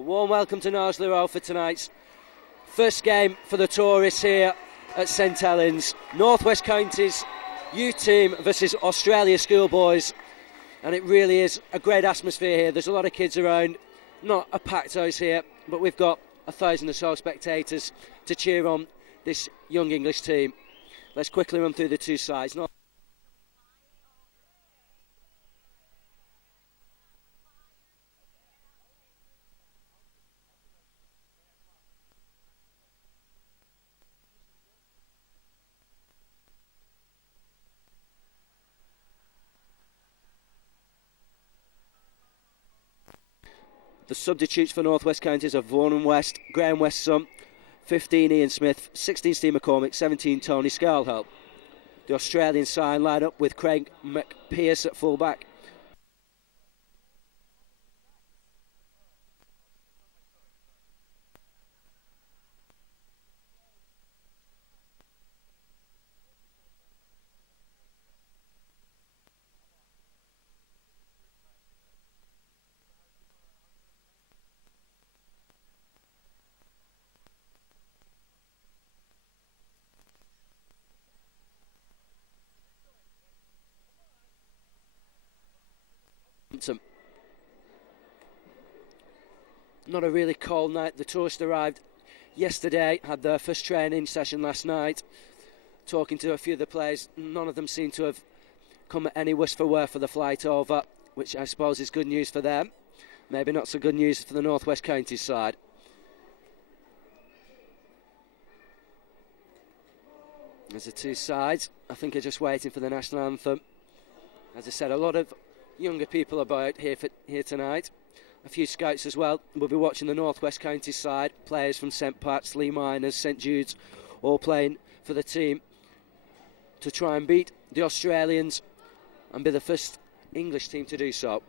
A warm welcome to Knowsley Road for tonight's first game for the tourists here at St Helens. North West Counties youth team versus Australia schoolboys, and it really is a great atmosphere here. There's a lot of kids around, not a packed house here, but we've got 1,000 or so spectators to cheer on this young English team. Let's quickly run through the two sides. The substitutes for North West Counties are Vaughan West, Graham Westson, 15 Ian Smith, 16 Steve McCormick, 17 Tony Scarlhelp. The Australian side line up with Craig McPearce at fullback. Not a really cold night. The tourists arrived yesterday, had their first training session last night. Talking to a few of the players, none of them seem to have come any worse for wear for the flight over, which I suppose is good news for them. Maybe not so good news for the North West Counties side. There's the two sides. I think are just waiting for the national anthem. As I said, a lot of younger people about here tonight. A few scouts as well. We'll be watching the North West Counties side. Players from St Pat's, Lee Miners, St Jude's, all playing for the team to try and beat the Australians and be the first English team to do so.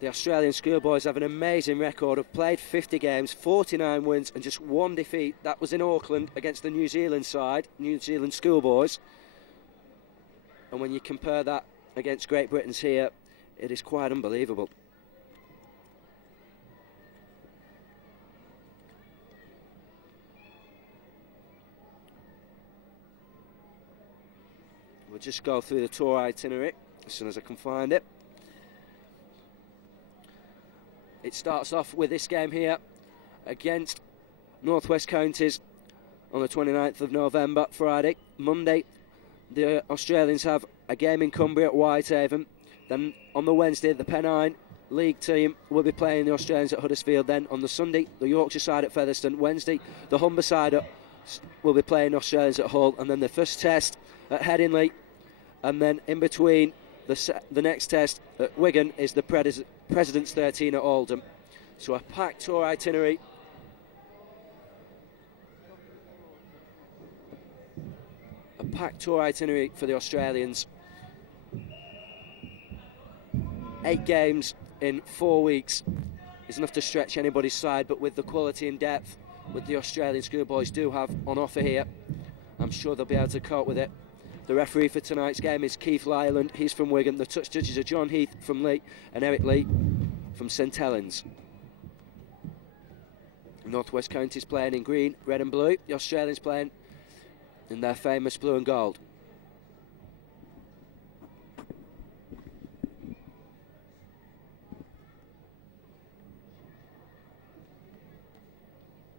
The Australian schoolboys have an amazing record. Have played 50 games, 49 wins and just one defeat. That was in Auckland against the New Zealand side, New Zealand schoolboys. And when you compare that against Great Britain's here, it is quite unbelievable. We'll just go through the tour itinerary as soon as I can find it. It starts off with this game here against North West Counties on the 29th of November, Friday. Monday, the Australians have a game in Cumbria at Whitehaven. Then on the Wednesday, the Pennine League team will be playing the Australians at Huddersfield. Then on the Sunday, the Yorkshire side at Featherstone. Wednesday, the Humber side will be playing the Australians at Hull. And then the first test at Headingley. And then in between, the next test at Wigan is the President's 13 at Oldham. So a packed tour itinerary. A packed tour itinerary for the Australians. 8 games in 4 weeks is enough to stretch anybody's side, but with the quality and depth that the Australian schoolboys do have on offer here, I'm sure they'll be able to cope with it. The referee for tonight's game is Keith Lyland. He's from Wigan. The touch judges are John Heath from Lee and Eric Lee from St Helens. North West Counties playing in green, red and blue. The Australians playing in their famous blue and gold.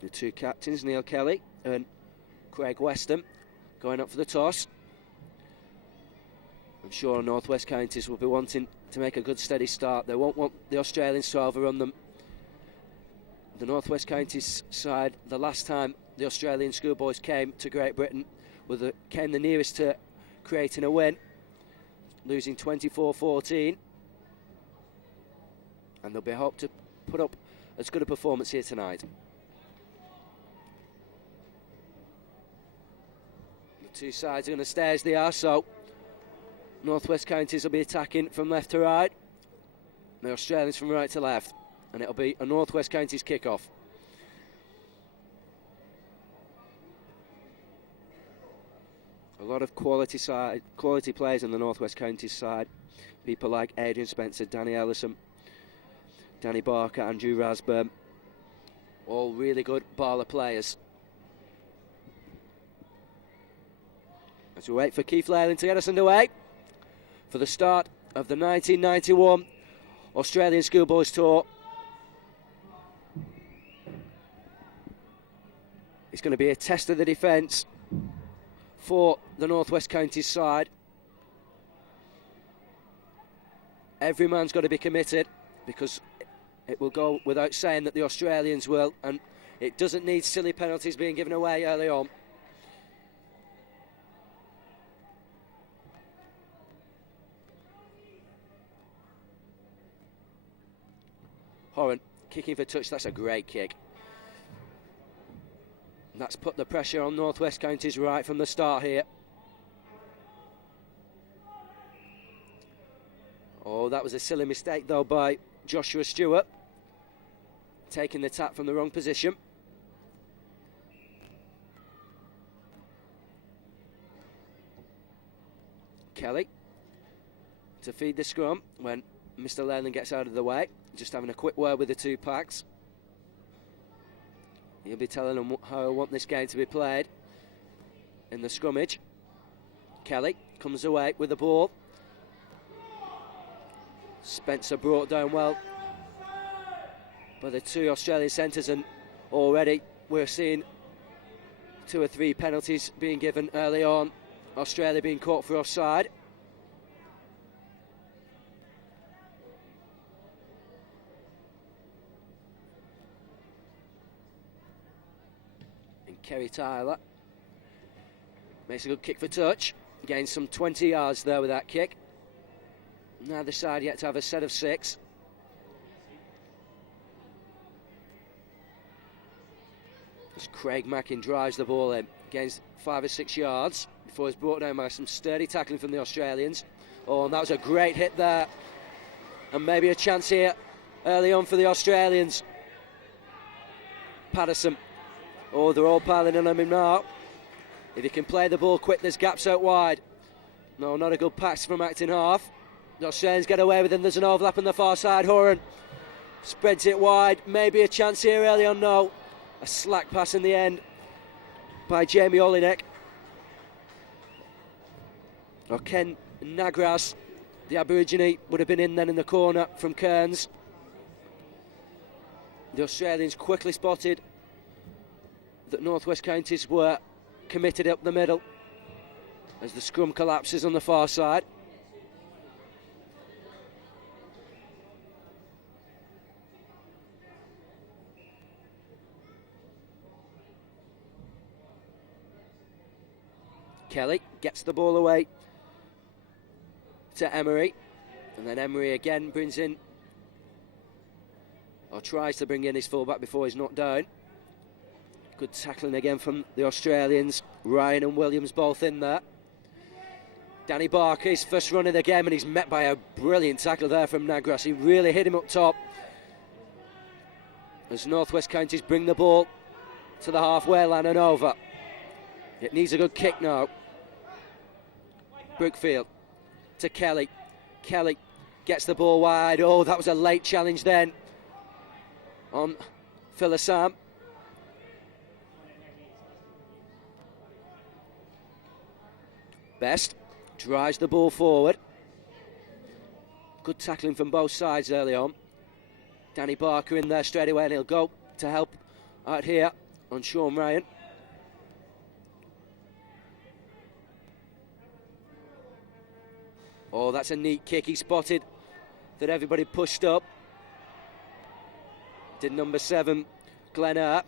The two captains, Neil Kelly and Craig Weston, going up for the toss. I'm sure North West Counties will be wanting to make a good steady start. They won't want the Australians to overrun them. The North West Counties side, the last time the Australian schoolboys came to Great Britain, came the nearest to creating a win, losing 24-14. And they'll be hoped to put up as good a performance here tonight. The two sides are going to stay as they are, so North West Counties will be attacking from left to right, the Australians from right to left, and it'll be a North West Counties kick-off. A lot of quality players on the North West Counties side. People like Adrian Spencer, Danny Ellison, Danny Barker, Andrew Rasburn, all really good Barla players. As we wait for Keith Leyland to get us underway for the start of the 1991 Australian Schoolboys Tour. It's going to be a test of the defence for the North West Counties side. Every man's got to be committed, because it will go without saying that the Australians will, and it doesn't need silly penalties being given away early on. Horan kicking for touch. That's a great kick. And that's put the pressure on North West Counties right from the start here. Oh, that was a silly mistake though by Joshua Stewart, taking the tap from the wrong position. Kelly to feed the scrum when Mr. Leyland gets out of the way. Just having a quick word with the two packs. He'll be telling them how I want this game to be played in the scrummage. Kelly comes away with the ball. Spencer brought down well by the two Australian centres, and already we're seeing 2 or 3 penalties being given early on. Australia being caught for offside. Kerry Tyler makes a good kick for touch, gains some 20 yards there with that kick. Neither side yet to have a set of 6. As Craig Mackin drives the ball in, gains 5 or 6 yards before he's brought down by some sturdy tackling from the Australians. Oh, and that was a great hit there, and maybe a chance here early on for the Australians. Patterson. Oh, they're all piling in on him now. If he can play the ball quick, there's gaps out wide. No, not a good pass from acting half. The Australians get away with him. There's an overlap on the far side. Horan spreads it wide. Maybe a chance here early on. No. A slack pass in the end by Jamie Olinek. Or Ken Nagras, the Aborigine, would have been in then in the corner from Kearns. The Australians quickly spotted that North West Counties were committed up the middle as the scrum collapses on the far side. Kelly gets the ball away to Emery, and then Emery again brings in, or tries to bring in, his fullback before he's knocked down. Good tackling again from the Australians. Ryan and Williams both in there. Danny Barker, his first run in the game, and he's met by a brilliant tackle there from Nagras. He really hit him up top. As North West Counties bring the ball to the halfway line and over. It needs a good kick now. Brookfield to Kelly. Kelly gets the ball wide. Oh, that was a late challenge then on Phil Assam. Best drives the ball forward. Good tackling from both sides early on. Danny Barker in there straight away, and he'll go to help out here on Sean Ryan. Oh, that's a neat kick. He spotted that everybody pushed up. Did number 7, Glenn Hart.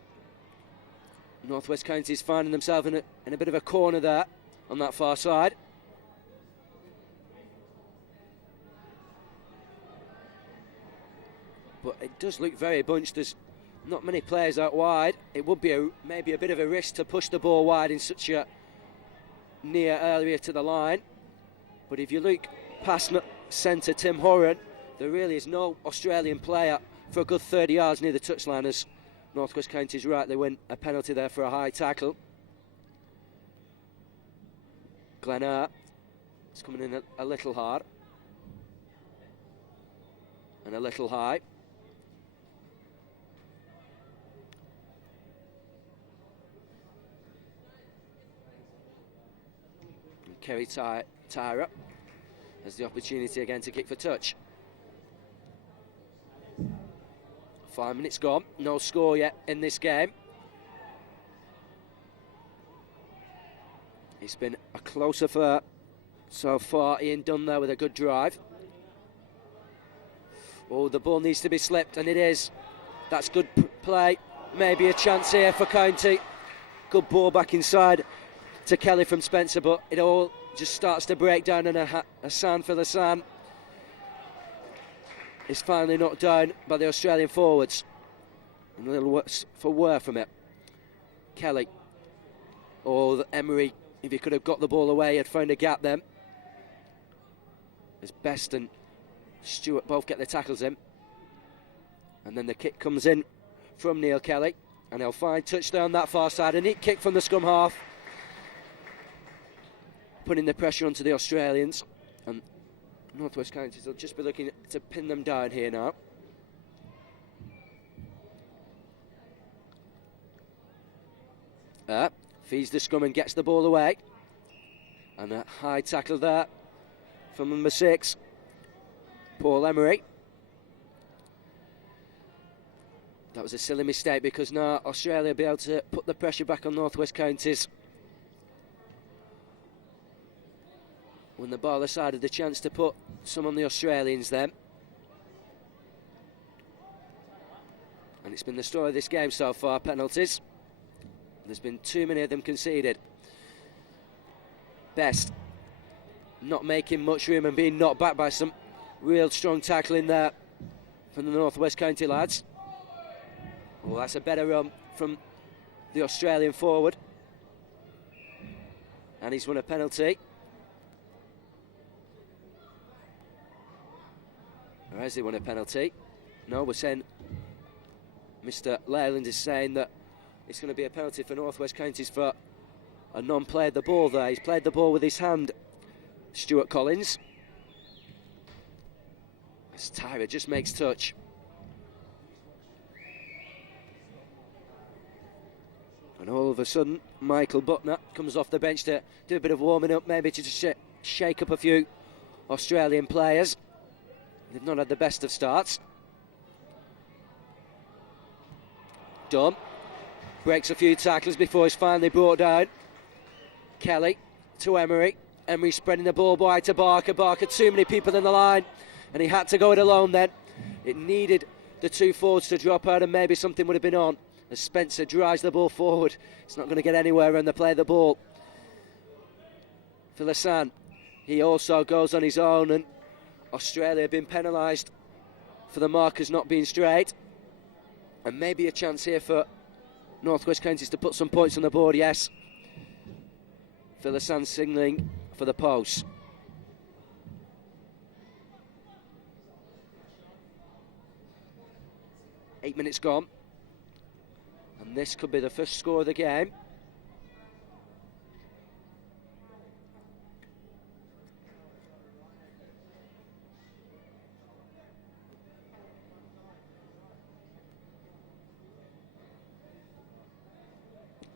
North West Counties finding themselves in a bit of a corner there on that far side. But it does look very bunched. There's not many players out wide. It would be maybe a bit of a risk to push the ball wide in such a near area to the line. But if you look past centre Tim Horan, there really is no Australian player for a good 30 yards near the touchline, as North West Counties rightly win a penalty there for a high tackle. Glenn Hart is coming in a little hard and a little high. Kerry Tyra has the opportunity again to kick for touch. 5 minutes gone, no score yet in this game. It's been a close affair so far. Ian Dunn there with a good drive. Oh, the ball needs to be slipped, and it is. That's good play. Maybe a chance here for County. Good ball back inside to Kelly from Spencer, but it all just starts to break down, and Hassan for the San is finally knocked down by the Australian forwards. And a little worse for wear from it. Kelly. Oh, Emery, if he could have got the ball away, had found a gap then. As Best and Stewart both get the tackles in. And then the kick comes in from Neil Kelly. And he'll find touchdown that far side. A neat kick from the scrum half. Putting the pressure onto the Australians. And North West Counties will just be looking to pin them down here now. Feeds the scrum and gets the ball away. And a high tackle there from number 6, Paul Emery. That was a silly mistake, because now Australia will be able to put the pressure back on North West Counties. When the ball side had the chance to put some on the Australians then. And it's been the story of this game so far, penalties. There's been too many of them conceded. Best not making much room and being knocked back by some real strong tackling there from the North West County lads. Well, that's a better run from the Australian forward. And he's won a penalty. Or has he won a penalty? No, we're saying Mr. Leyland is saying that it's going to be a penalty for North West Counties for a non-play of the ball there. He's played the ball with his hand, Stuart Collins. As Tyra just makes touch. And all of a sudden, Michael Buckner comes off the bench to do a bit of warming up, maybe to just shake up a few Australian players. They've not had the best of starts. Dunn breaks a few tackles before he's finally brought down. Kelly to Emery. Emery spreading the ball wide to Barker. Barker, too many people in the line, and he had to go it alone then. It needed the two forwards to drop out, and maybe something would have been on. As Spencer drives the ball forward, it's not going to get anywhere when they play the ball. For Lasan, he also goes on his own, and Australia have been penalised for the markers not being straight. And maybe a chance here for North West Counties to put some points on the board, yes. For Lasan signalling for the post. Eight minutes gone. And this could be the first score of the game.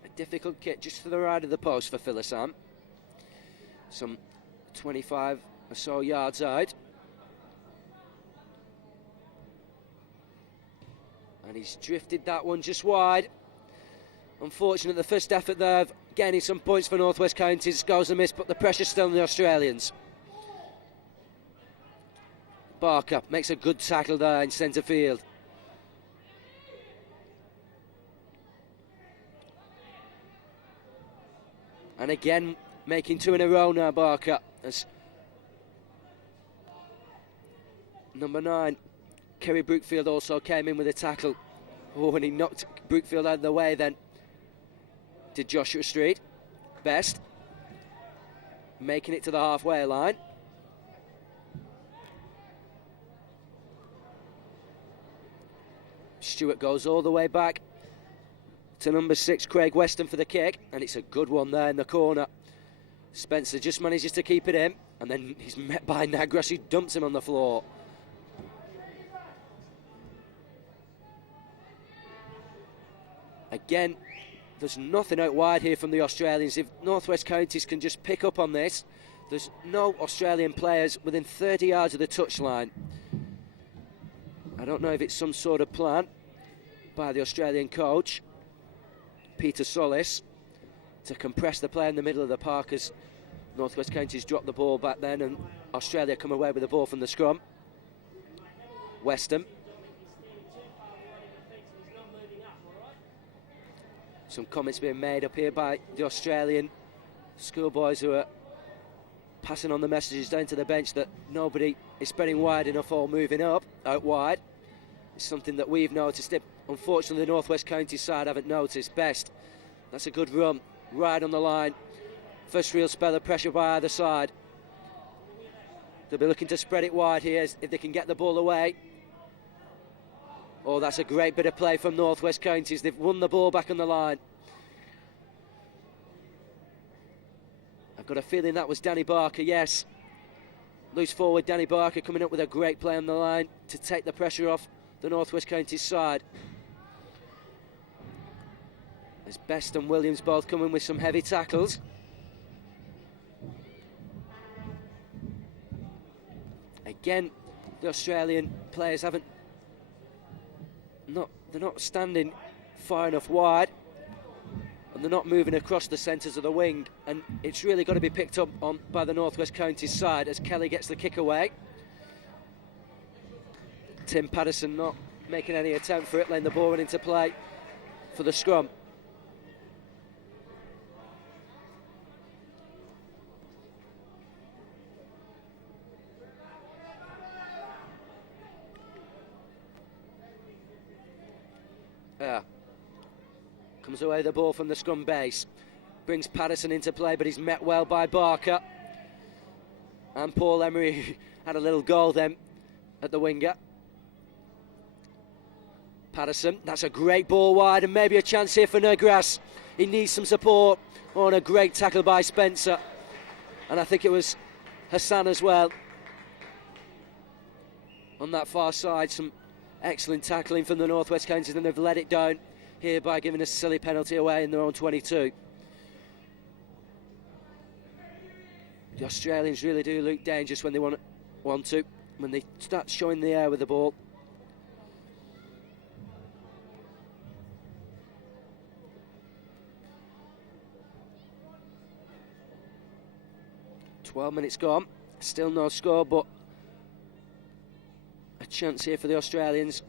A difficult kick just to the right of the post for Philisam. Some 25 or so yards out. And he's drifted that one just wide. Unfortunate, the first effort there of gaining some points for North West Counties goes amiss, but the pressure's still on the Australians. Barker makes a good tackle there in centre field. And again, making two in a row now, Barker. As number 9, Kerry Brookfield, also came in with a tackle. Oh, and he knocked Brookfield out of the way then. Did Joshua Street. Best. Making it to the halfway line. Stewart goes all the way back to number 6, Craig Weston, for the kick. And it's a good one there in the corner. Spencer just manages to keep it in. And then he's met by Nagras, who dumps him on the floor. Again, there's nothing out wide here from the Australians. If North West Counties can just pick up on this, There's no Australian players within 30 yards of the touchline. I don't know if it's some sort of plan by the Australian coach, Peter Solis, to compress the play in the middle of the park as North West Counties drop the ball back then and Australia come away with the ball from the scrum. Weston. Some comments being made up here by the Australian schoolboys who are passing on the messages down to the bench that nobody is spreading wide enough or moving out wide. It's something that we've noticed. Unfortunately, the North West Counties side haven't noticed. Best. That's a good run. Right on the line. First real spell of pressure by either side. They'll be looking to spread it wide here if they can get the ball away. Oh, that's a great bit of play from North West Counties. They've won the ball back on the line. I've got a feeling that was Danny Barker, yes. Loose forward Danny Barker coming up with a great play on the line to take the pressure off the North West Counties side. As Best and Williams both coming with some heavy tackles. Again, the Australian players they're not standing far enough wide, and they're not moving across the centres of the wing, and it's really got to be picked up on by the North West Counties side as Kelly gets the kick away. Tim Patterson not making any attempt for it, laying the ball into play for the scrum. Comes away the ball from the scrum base. Brings Patterson into play, but he's met well by Barker. And Paul Emery had a little goal then at the winger. Patterson, that's a great ball wide and maybe a chance here for Negras. He needs some support. Oh, and a great tackle by Spencer. And I think it was Hassan as well. On that far side, some excellent tackling from the North West Counties, and they've let it down here by giving a silly penalty away in their own 22. The Australians really do look dangerous when they want to, when they start showing the air with the ball. "12 minutes gone, still no score, but a chance here for the Australians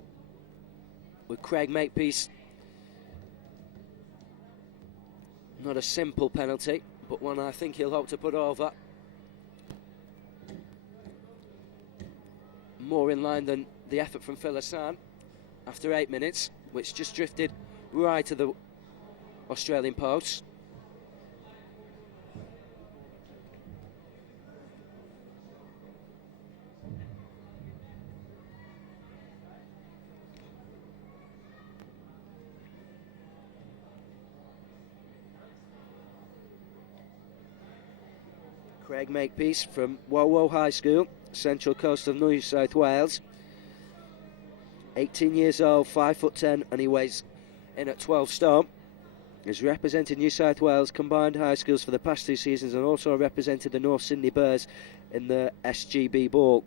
with Craig Makepeace. Not a simple penalty, but one I think he'll hope to put over. More in line than the effort from Phil Hassan after 8 minutes, which just drifted right to the Australian post. Craig Makepeace from Wowo High School, Central Coast of New South Wales. 18 years old, 5'10", and he weighs in at 12 stone. He's represented New South Wales combined high schools for the past 2 seasons and also represented the North Sydney Bears in the SGB Ball.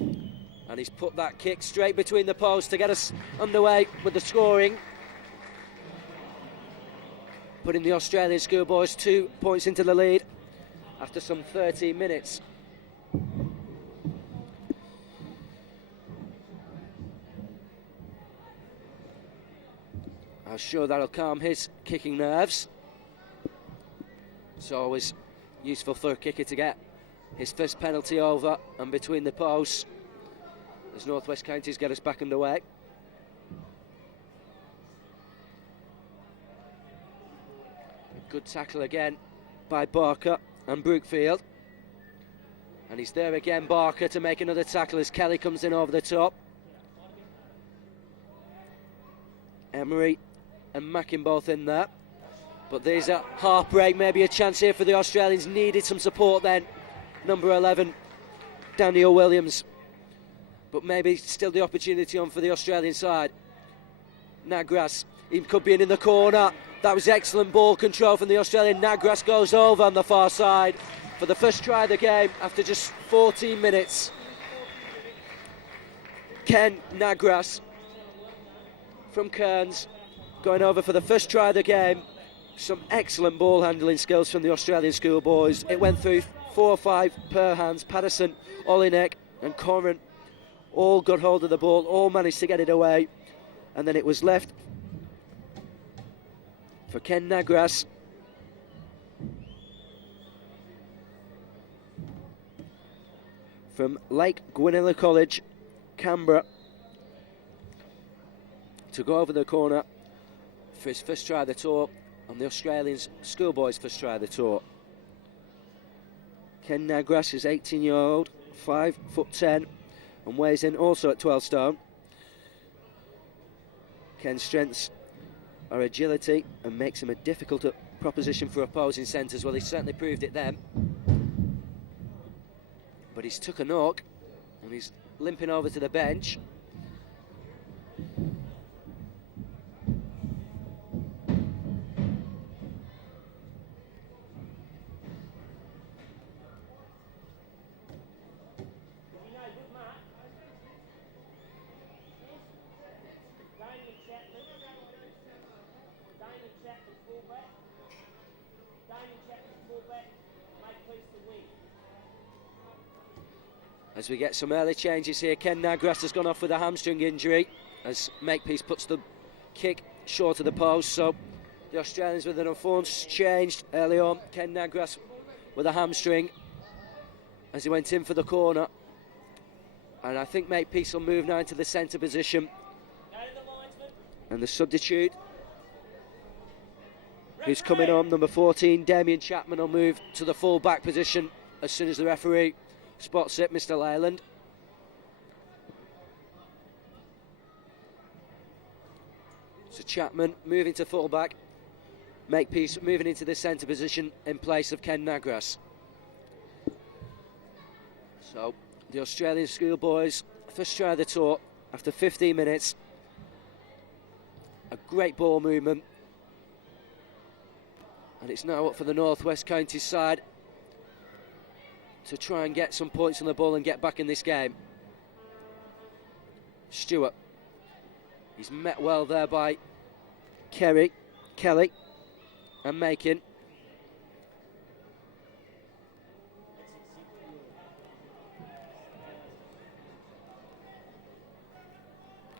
And he's put that kick straight between the posts to get us underway with the scoring. Putting the Australian schoolboys 2 points into the lead after some 13 minutes. I'm sure that'll calm his kicking nerves. It's always useful for a kicker to get his first penalty over and between the posts as North West Counties get us back underway. Good tackle again by Barker and Brookfield. And he's there again, Barker, to make another tackle as Kelly comes in over the top. Emery and Mackin both in there. But there's a half break, maybe a chance here for the Australians. Needed some support then. Number 11, Daniel Williams. But maybe still the opportunity on for the Australian side. Negras, he could be in the corner. That was excellent ball control from the Australian. Nagras goes over on the far side for the first try of the game after just 14 minutes. Ken Nagras from Cairns going over for the first try of the game. Some excellent ball handling skills from the Australian schoolboys. It went through 4 or 5 per hands. Patterson, Olinek and Corran all got hold of the ball, all managed to get it away, and then it was left for Ken Nagras. From Lake Gwynilla College, Canberra, to go over the corner for his first try of the tour, on the Australians schoolboys' first try of the tour. Ken Nagras is 18-year-old, 5'10", and weighs in also at 12 stone. Ken's strengths are agility and makes him a difficult proposition for opposing centres. Well, he certainly proved it then. But he's took a knock and he's limping over to the bench. As we get some early changes here, Ken Nagras has gone off with a hamstring injury as Makepeace puts the kick short of the post. So the Australians with an unfortunate changed early on. Ken Nagras with a hamstring as he went in for the corner. And I think Makepeace will move now into the centre position. And the substitute who's coming on, number 14, Damien Chapman, will move to the full back position as soon as the referee spots it, Mr. Leyland. So Chapman moving to full back, Makepeace moving into the centre position in place of Ken Nagras. So the Australian schoolboys first try of the tour after 15 minutes. A great ball movement, and it's now up for the North West Counties side to try and get some points on the ball and get back in this game. Stewart, he's met well there by Kelly and Makin.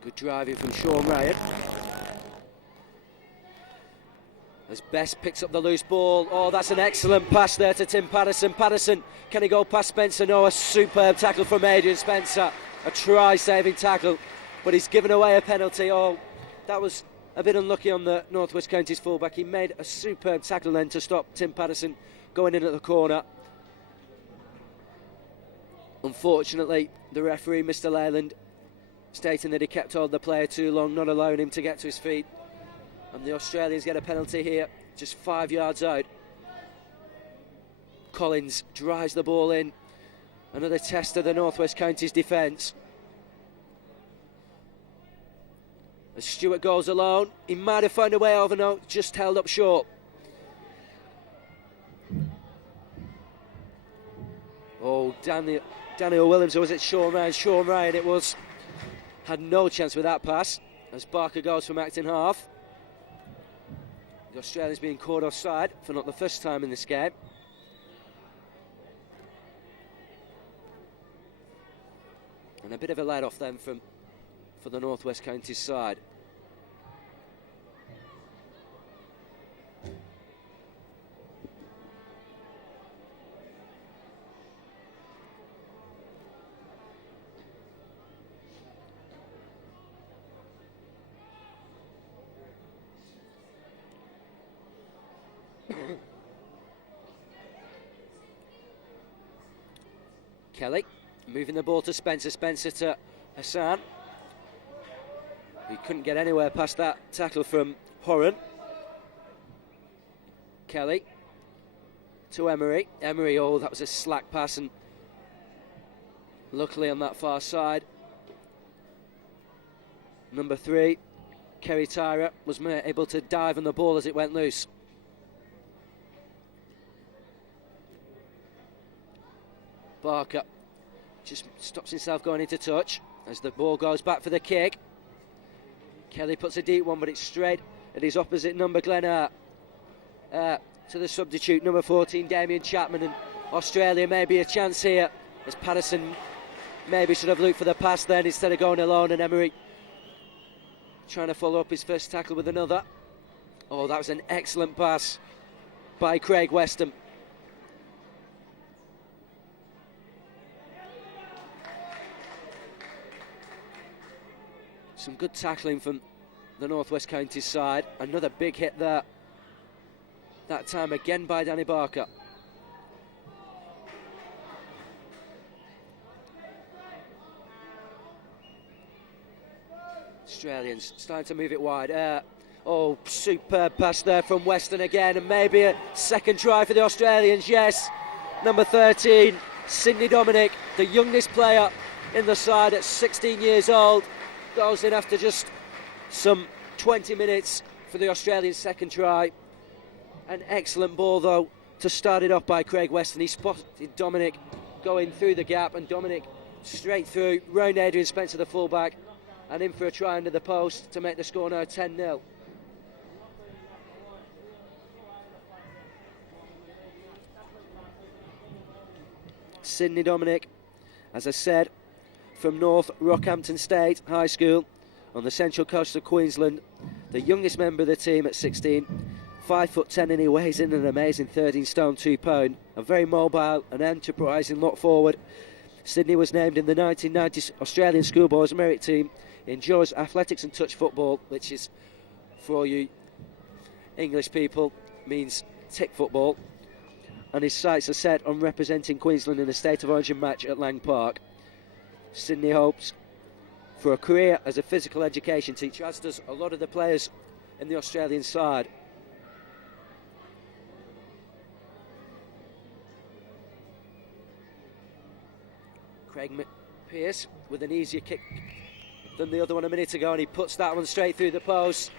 Good driving from Sean Ryan. As Best picks up the loose ball. Oh, that's an excellent pass there to Tim Patterson. Patterson, can he go past Spencer? No, a superb tackle from Adrian Spencer. A try-saving tackle, but he's given away a penalty. Oh, that was a bit unlucky on the North West Counties fullback. He made a superb tackle then to stop Tim Patterson going in at the corner. Unfortunately, the referee, Mr. Leyland, stating that he kept hold of the player too long, not allowing him to get to his feet. And the Australians get a penalty here, just 5 yards out. Collins drives the ball in. Another test of the North West Counties defence. As Stewart goes alone, he might have found a way over, no, just held up short. Oh, Daniel Williams, or was it Sean Ryan? Sean Ryan it was. Had no chance with that pass as Barker goes from acting half. The Australians being caught offside for not the first time in this game. And a bit of a let-off then for the North West Counties side. Kelly moving the ball to Spencer. Spencer to Hassan. He couldn't get anywhere past that tackle from Horan. Kelly to Emery. Emery, oh, that was a slack pass, and luckily on that far side, number 3, Kerry Tyra was able to dive on the ball as it went loose. Barker just stops himself going into touch as the ball goes back for the kick. Kelly puts a deep one, but it's straight at his opposite number, Glenn Hart. To the substitute, number 14, Damien Chapman, and Australia maybe a chance here, as Patterson maybe should have looked for the pass then instead of going alone, and Emery trying to follow up his first tackle with another. Oh, that was an excellent pass by Craig Weston. Some good tackling from the North West Counties side. Another big hit there. That time again by Danny Barker. Australians starting to move it wide. Oh, superb pass there from Weston again, and maybe a second try for the Australians. Yes, number 13, Sidney Dominic, the youngest player in the side at 16 years old, goes in after just some 20 minutes for the Australian second try. An excellent ball though to start it off by Craig Weston. He spotted Dominic going through the gap, and Dominic straight through, round Adrian Spencer, the fullback, and in for a try under the post to make the score now 10-0. Sidney Dominic, as I said, from North Rockhampton State High School on the central coast of Queensland, the youngest member of the team at 16, 5'10", and he weighs in an amazing 13 stone 2 pound. A very mobile and enterprising lock forward. Sidney was named in the 1990 Australian Schoolboys Merit Team in Jules Athletics and Touch Football, which is, for all you English people, means tick football. And his sights are set on representing Queensland in the State of Origin match at Lang Park. Sidney hopes for a career as a physical education teacher, as does a lot of the players in the Australian side. Craig Pearce with an easier kick than the other one a minute ago, and he puts that one straight through the post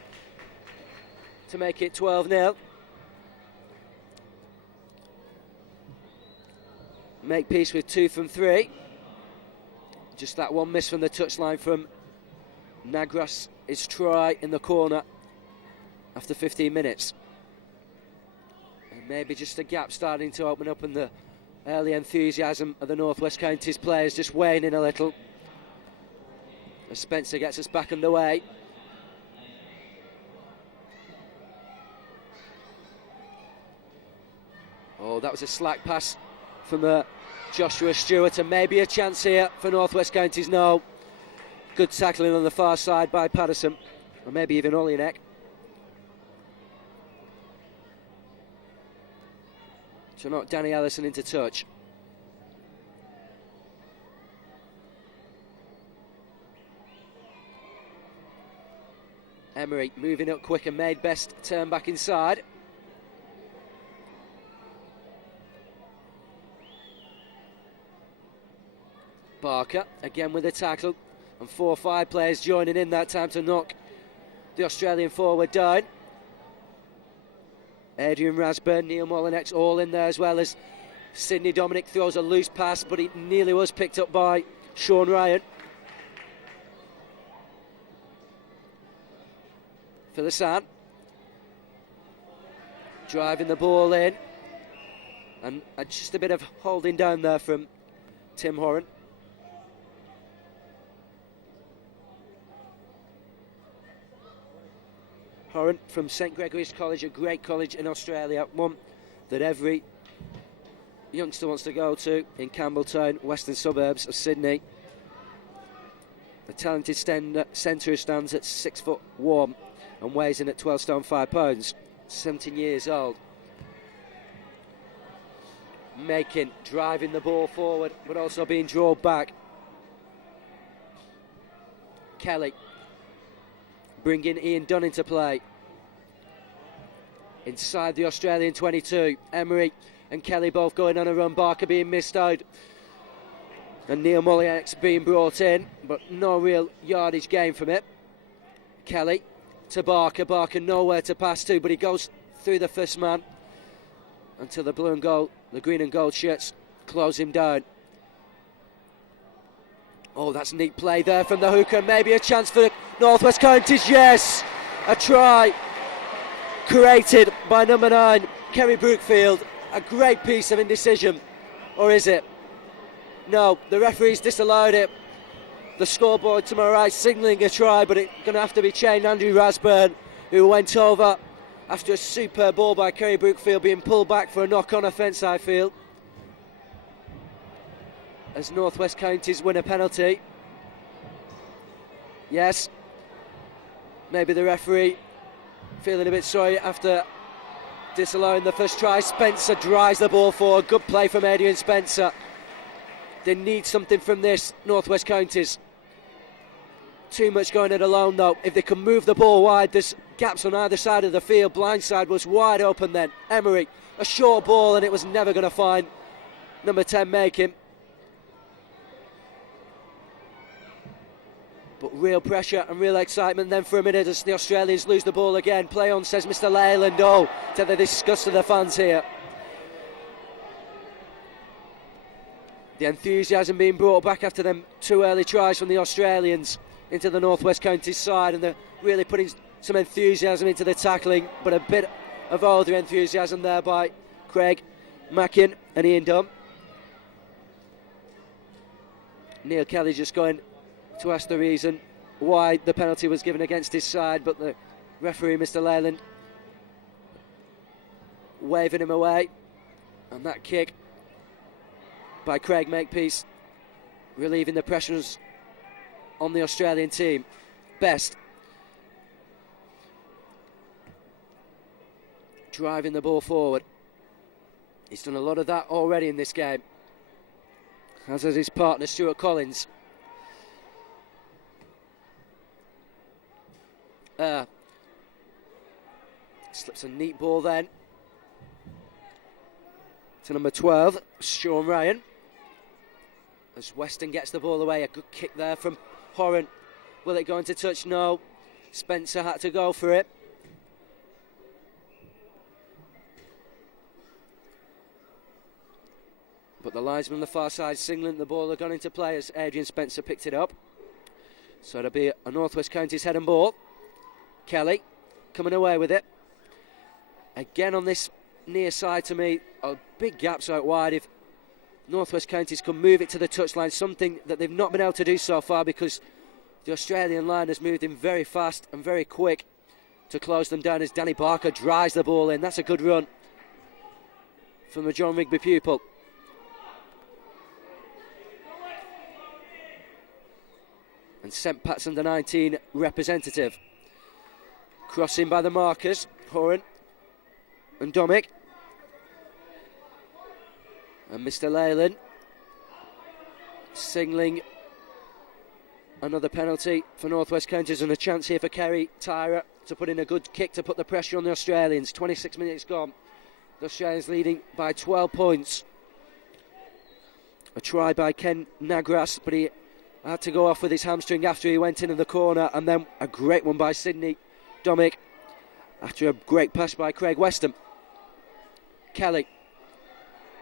to make it 12-0. Makepeace with 2 from 3. Just that one miss from the touchline from Nagras, his try in the corner after 15 minutes. And maybe just a gap starting to open up, and the early enthusiasm of the North West Counties players just waning a little as Spencer gets us back underway. Oh, that was a slack pass from Joshua Stewart, and maybe a chance here for North West Counties. No. Good tackling on the far side by Patterson, or maybe even Olienek. To knock Danny Ellison into touch. Emery moving up quick and made best turn back inside. Barker again with a tackle, and 4 or 5 players joining in that time to knock the Australian forward down. Adrian Rasburn, Neil Molinex all in there, as well as Sidney Dominic throws a loose pass, but he nearly was picked up by Sean Ryan. For the San, driving the ball in, and just a bit of holding down there from Tim Horan. Horan from St Gregory's College, a great college in Australia, one that every youngster wants to go to in Campbelltown, western suburbs of Sydney. The talented centre who stands at 6'1" and weighs in at 12 stone 5 pounds, 17 years old. Driving the ball forward, but also being drawn back. Kelly bringing Ian Dunn into play. Inside the Australian 22, Emery and Kelly both going on a run. Barker being missed out, and Neil Mullinex being brought in, but no real yardage gain from it. Kelly to Barker. Barker nowhere to pass to, but he goes through the first man until the green and gold shirts close him down. Oh, that's neat play there from the hooker. Maybe a chance for North West Counties. Yes, a try created by number 9, Kerry Brookfield. A great piece of indecision. Or is it? No, the referee's disallowed it. The scoreboard to my right signalling a try, but it's going to have to be chained. Andrew Rasburn, who went over after a superb ball by Kerry Brookfield, being pulled back for a knock-on offence, I feel. As North West Counties win a penalty. Yes. Maybe the referee feeling a bit sorry after disallowing the first try. Spencer drives the ball forward. Good play from Adrian Spencer. They need something from this, North West Counties. Too much going it alone though. If they can move the ball wide, there's gaps on either side of the field. Blindside was wide open then. Emery, a short ball, and it was never going to find number 10 Making. But real pressure and real excitement then for a minute as the Australians lose the ball again. Play on, says Mr. Leyland. Oh, to the disgust of the fans here. The enthusiasm being brought back after them 2 early tries from the Australians into the North West Counties side, and they're really putting some enthusiasm into the tackling, but a bit of older enthusiasm there by Craig Mackin and Ian Dunn. Neil Kelly just going to ask the reason why the penalty was given against his side, but the referee, Mr. Leyland, waving him away, and that kick by Craig Makepeace relieving the pressures on the Australian team. Best driving the ball forward. He's done a lot of that already in this game, as has his partner Stuart Collins. Slips a neat ball then to number 12, Sean Ryan. As Weston gets the ball away, a good kick there from Horan. Will it go into touch? No. Spencer had to go for it. But the linesman on the far side signaling the ball had gone into play as Adrian Spencer picked it up. So it'll be a North West Counties head and ball. Kelly coming away with it. Again on this near side to me, big gaps out wide. If North West Counties can move it to the touchline, something that they've not been able to do so far because the Australian line has moved in very fast and very quick to close them down as Danny Barker drives the ball in. That's a good run from the John Rigby pupil. And St Pat's under 19 representative. Crossing by the markers, Horan and Domick. And Mr. Leyland signalling another penalty for North West Counties, and a chance here for Kerry Tyra to put in a good kick to put the pressure on the Australians. 26 minutes gone. The Australians leading by 12 points. A try by Ken Nagras, but he had to go off with his hamstring after he went in the corner, and then a great one by Sidney Domick after a great pass by Craig Weston. Kelly.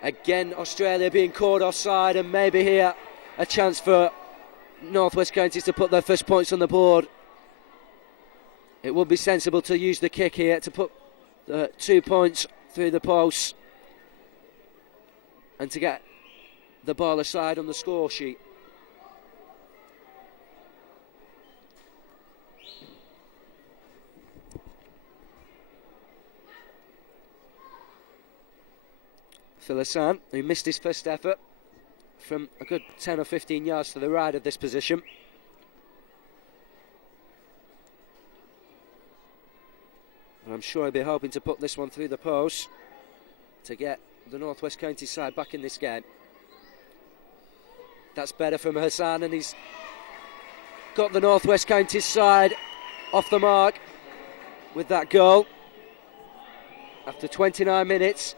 Again, Australia being caught offside, and maybe here a chance for North West Counties to put their first points on the board. It would be sensible to use the kick here to put the 2 points through the posts and to get the ball aside on the score sheet. Philissan, who missed his first effort from a good 10 or 15 yards to the right of this position. And I'm sure he'll be hoping to put this one through the post to get the North West Counties side back in this game. That's better from Hassan, and he's got the North West Counties side off the mark with that goal after 29 minutes.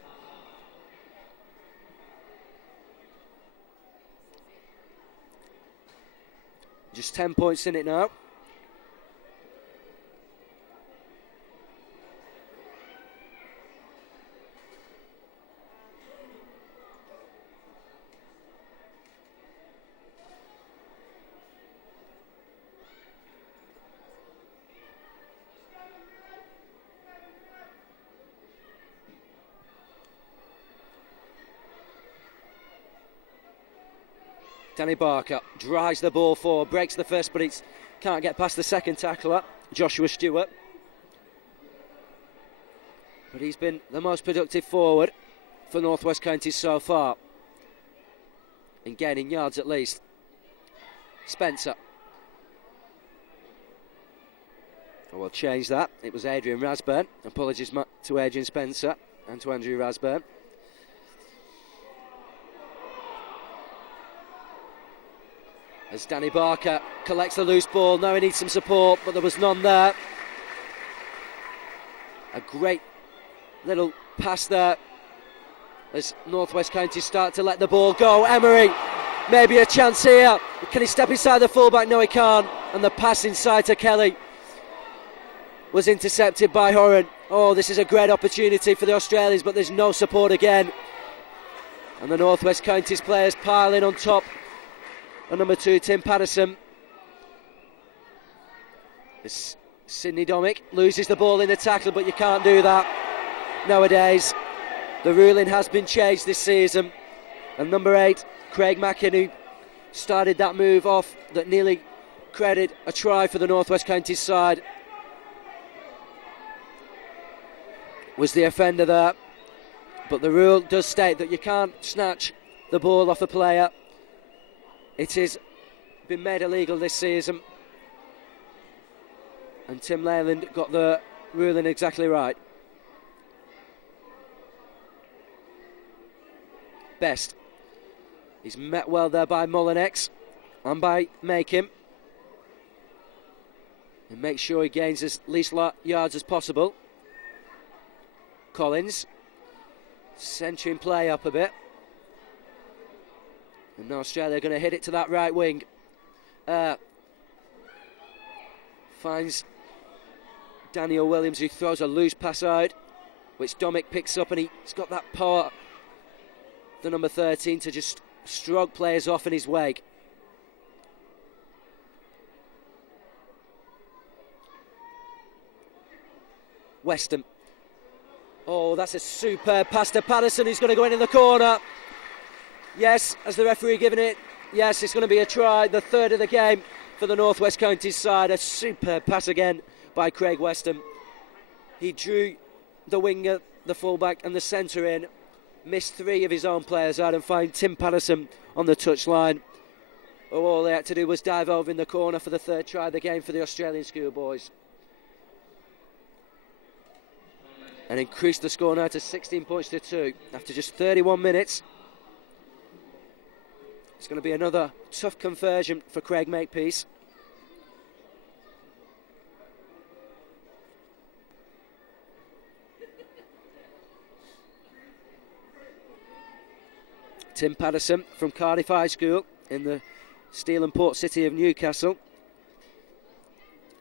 Just 10 points in it now. Danny Barker drives the ball forward, breaks the first, but he can't get past the second tackler, Joshua Stewart. But he's been the most productive forward for North West Counties so far, in gaining yards at least. Spencer. I will change that. It was Adrian Rasburn. Apologies to Adrian Spencer and to Andrew Rasburn. As Danny Barker collects the loose ball, now he needs some support, but there was none there. A great little pass there as North West Counties start to let the ball go. Emery, maybe a chance here. Can he step inside the fullback? No, he can't. And the pass inside to Kelly was intercepted by Horan. Oh, this is a great opportunity for the Australians, but there's no support again. And the North West Counties players pile in on top. And number 2, Tim Patterson. Sidney Domick loses the ball in the tackle, but you can't do that nowadays. The ruling has been changed this season. And number 8, Craig Mackin, who started that move off that nearly created a try for the North West Counties side, was the offender there. But the rule does state that you can't snatch the ball off a player. It has been made illegal this season, and Tim Leyland got the ruling exactly right. Best. He's met well there by Mullinex and by Makin. And make sure he gains as least yards as possible. Collins, centering play up a bit. And now Australia are going to hit it to that right wing. Finds Daniel Williams, who throws a loose pass out, which Domick picks up, and he's got that power, the number 13, to just stroke players off in his wake. Weston. Oh, that's a superb pass to Patterson, who's going to go in the corner. Yes, as the referee giving it, yes, it's going to be a try, the third of the game for the North West Counties side. A superb pass again by Craig Weston. He drew the winger, the fullback and the centre in, missed 3 of his own players out, and found Tim Patterson on the touchline. All they had to do was dive over in the corner for the third try of the game for the Australian schoolboys. And increased the score now to 16 points to 2 after just 31 minutes. It's going to be another tough conversion for Craig Makepeace. Tim Patterson from Cardiff High School in the steel and port city of Newcastle,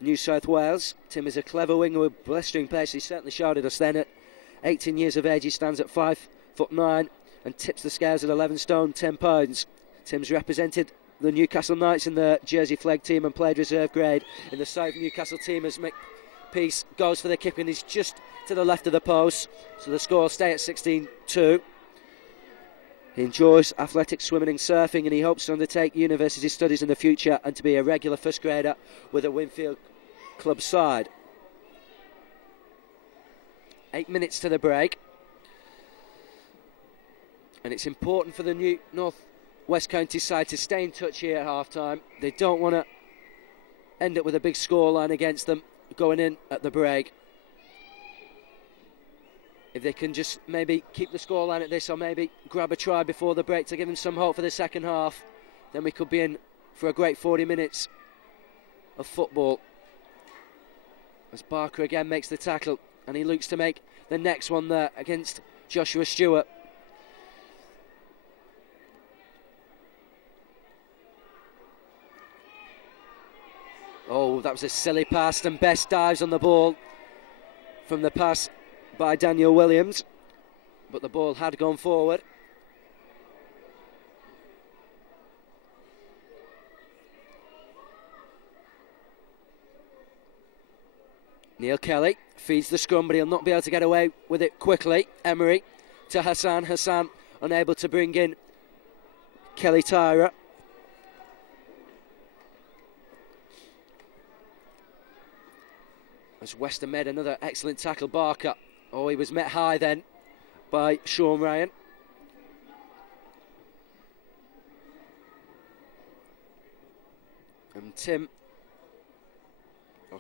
New South Wales. Tim is a clever winger with blistering pace. He certainly showed us then. At 18 years of age, he stands at 5'9" and tips the scales at 11 stone 10 pounds. Tim's represented the Newcastle Knights in the Jersey Flegg team and played reserve grade in the South Newcastle team as Makepeace goes for the kick, and he's just to the left of the post, so the score will stay at 16-2. He enjoys athletics, swimming and surfing, and he hopes to undertake university studies in the future and to be a regular first grader with a Winfield club side. 8 minutes to the break, and it's important for the new North West County side to stay in touch here at half-time. They don't want to end up with a big scoreline against them going in at the break. If they can just maybe keep the scoreline at this, or maybe grab a try before the break to give them some hope for the second half, then we could be in for a great 40 minutes of football. As Barker again makes the tackle, and he looks to make the next one there against Joshua Stewart. Oh, that was a silly pass, and Best dives on the ball from the pass by Daniel Williams, but the ball had gone forward. Neil Kelly feeds the scrum, but he'll not be able to get away with it quickly. Emery to Hassan. Hassan unable to bring in Kelly Tyra. As Weston made another excellent tackle, Barker. Oh, he was met high then by Sean Ryan. And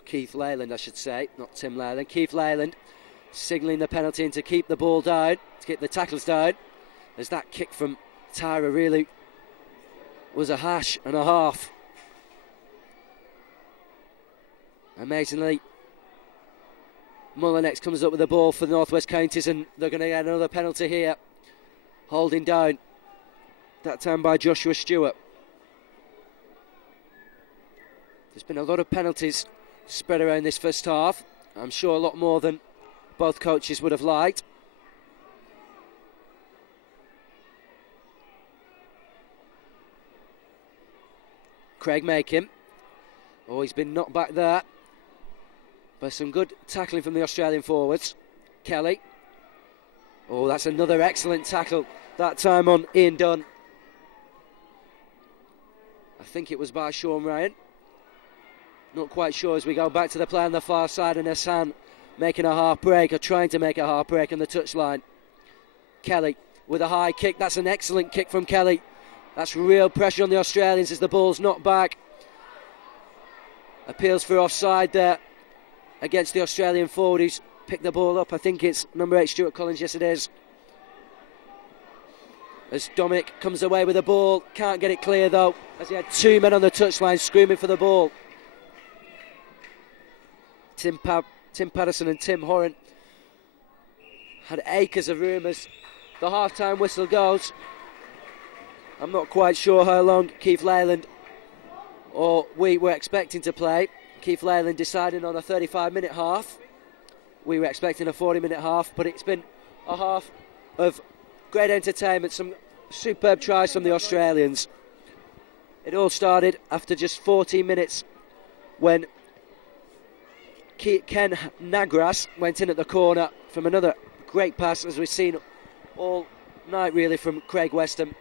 Keith Leyland, I should say, not Tim Leyland. Keith Leyland signalling the penalty and to keep the ball down, to keep the tackles down. As that kick from Tyra really was a hash and a half. Amazingly, Mullinex comes up with the ball for the North West Counties, and they're going to get another penalty here. Holding down, that time by Joshua Stewart. There's been a lot of penalties spread around this first half. I'm sure a lot more than both coaches would have liked. Craig Makin. Oh, he's been knocked back there by some good tackling from the Australian forwards. Kelly. Oh, that's another excellent tackle, that time on Ian Dunn. I think it was by Sean Ryan. Not quite sure as we go back to the play on the far side, and Hassan making a half break, or trying to make a half break on the touchline. Kelly with a high kick. That's an excellent kick from Kelly. That's real pressure on the Australians as the ball's knocked back. Appeals for offside there against the Australian forward who's picked the ball up. I think it's number 8 Stuart Collins. Yes, it is. As Dominic comes away with the ball, can't get it clear though, as he had two men on the touchline screaming for the ball. Tim Patterson and Tim Horan had acres of room as the half-time whistle goes. I'm not quite sure how long Keith Leyland or we were expecting to play. Keith Leyland deciding on a 35-minute half. We were expecting a 40-minute half, but it's been a half of great entertainment, some superb tries from the Australians. It all started after just 14 minutes when Ken Nagras went in at the corner from another great pass, as we've seen all night really from Craig Weston.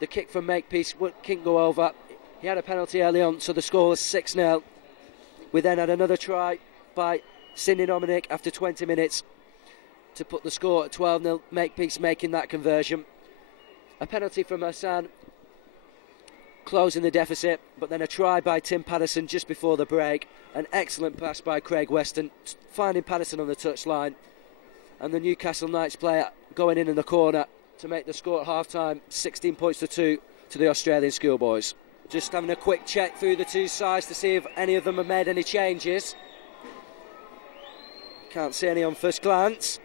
The kick from Makepeace couldn't go over. He had a penalty early on, so the score was 6-0. We then had another try by Sidney Dominic after 20 minutes to put the score at 12-0. Makepeace making that conversion. A penalty from Hassan closing the deficit, but then a try by Tim Patterson just before the break. An excellent pass by Craig Weston, finding Patterson on the touchline. And the Newcastle Knights player going in the corner to make the score at half-time 16 points to 2 to the Australian Schoolboys. Just having a quick check through the two sides to see if any of them have made any changes. Can't see any on first glance,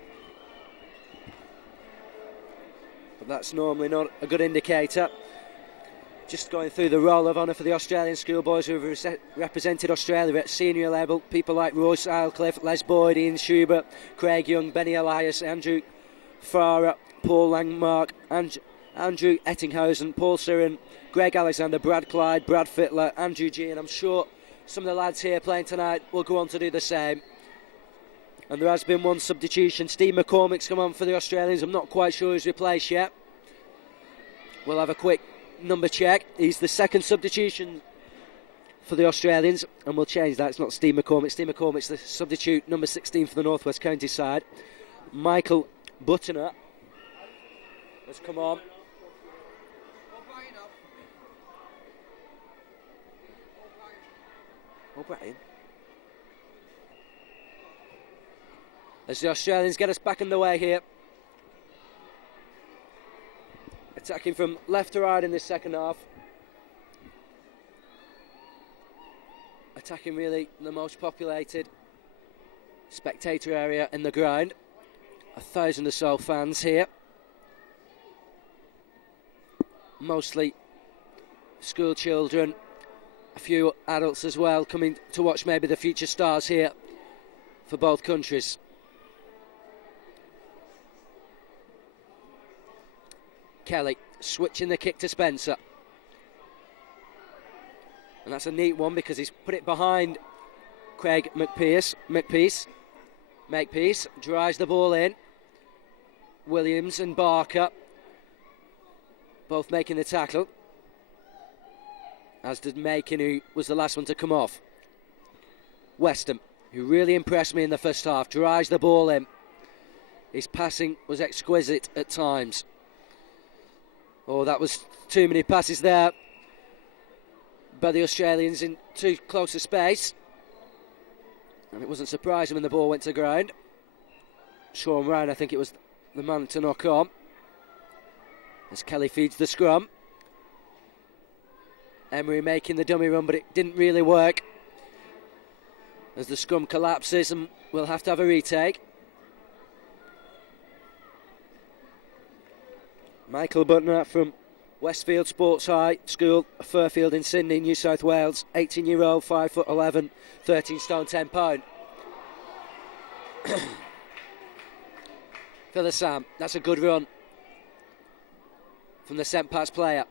but that's normally not a good indicator. Just going through the roll of honour for the Australian Schoolboys who have represented Australia at senior level. People like Royce Islecliffe, Les Boyd, Ian Schubert, Craig Young, Benny Elias, Andrew Farah, Paul Langmark, Andrew Ettinghausen, Paul Siren, Greg Alexander, Brad Clyde, Brad Fittler, Andrew G, and I'm sure some of the lads here playing tonight will go on to do the same. And there has been one substitution. Steve McCormick's come on for the Australians. I'm not quite sure who's replaced yet. We'll have a quick number check. He's the second substitution for the Australians, and we'll change that. It's not Steve McCormick. Steve McCormick's the substitute, number 16 for the North West County side. Michael Buttoner has come on. O'Brien. As the Australians get us back in the way here. Attacking from left to right in this second half. Attacking really the most populated spectator area in the ground. 1,000 or so fans here. Mostly school children, a few adults as well, coming to watch maybe the future stars here for both countries. Kelly switching the kick to Spencer. And that's a neat one because he's put it behind Craig Makepeace drives the ball in. Williams and Barker both making the tackle, as did Makin, who was the last one to come off. Weston who really impressed me in the first half, drives the ball in. His passing was exquisite at times. Oh, that was too many passes there by the Australians in too close a space. And it wasn't surprising when the ball went to ground. Sean Ryan, I think it was the man to knock on. As Kelly feeds the scrum. Emery making the dummy run, but it didn't really work. As the scrum collapses, and we'll have to have a retake. Michael Butner from Westfield Sports High School, Fairfield in Sydney, New South Wales. 18-year-old, 5'11", 13 stone 10 pound. For the Sam, that's a good run from the St. Pat's player.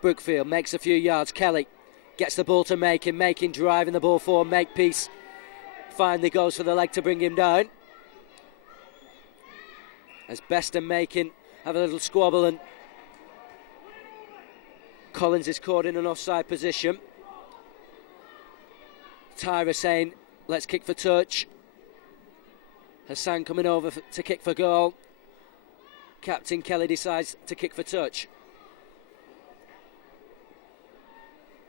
Brookfield makes a few yards. Kelly gets the ball to Making driving the ball forward. Makepeace finally goes for the leg to bring him down. As Best and Making have a little squabble, and Collins is caught in an offside position. Tyra saying, let's kick for touch. Hassan coming over to kick for goal. Captain Kelly decides to kick for touch.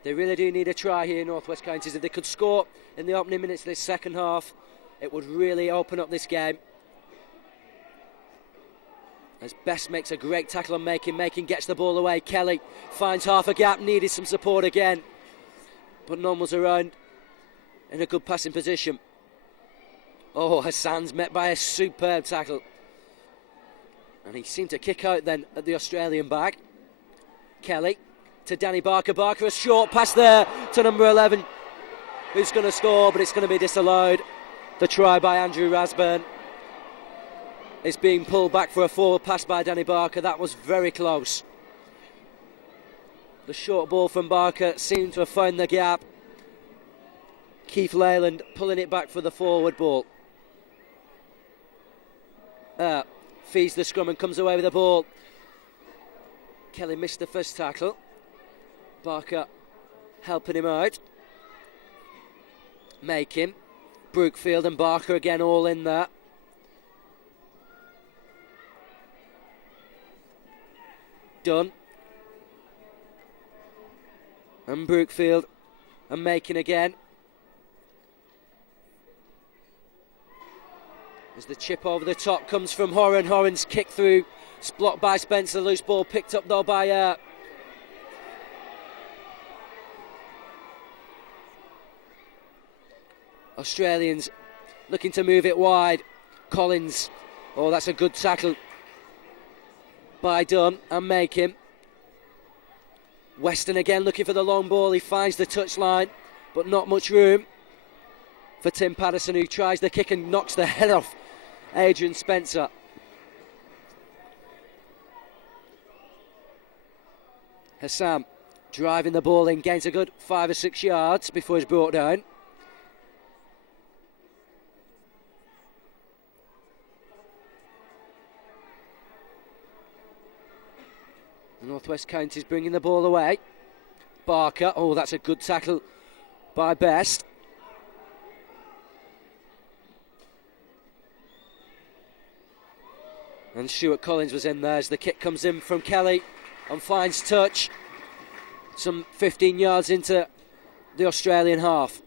They really do need a try here, North West Counties. If they could score in the opening minutes of this second half, it would really open up this game. As Best makes a great tackle on Making gets the ball away. Kelly finds half a gap, needed some support again, but none was around in a good passing position. Oh, Hassan's met by a superb tackle. And he seemed to kick out then at the Australian back. Kelly to Danny Barker. Barker, a short pass there to number 11, who's going to score, but it's going to be disallowed. The try by Andrew Rasburn is being pulled back for a forward pass by Danny Barker. That was very close. The short ball from Barker seemed to have found the gap. Keith Leyland pulling it back for the forward ball. Feeds the scrum and comes away with the ball. Kelly missed the first tackle. Barker helping him out. Making. Brookfield and Barker again all in there. Dunn. And Brookfield and Making again. As the chip over the top comes from Horan. Horan's kick through. It's blocked by Spencer. Loose ball picked up though by Australians looking to move it wide. Collins. Oh, that's a good tackle by Dunn and Making. Weston again looking for the long ball. He finds the touchline, but not much room for Tim Patterson, who tries the kick and knocks the head off Adrian Spencer. Hassan driving the ball in, gains a good 5 or 6 yards before he's brought down. The North West Counties bringing the ball away. Barker, oh, that's a good tackle by Best. And Stuart Collins was in there as the kick comes in from Kelly and finds touch. Some 15 yards into the Australian half.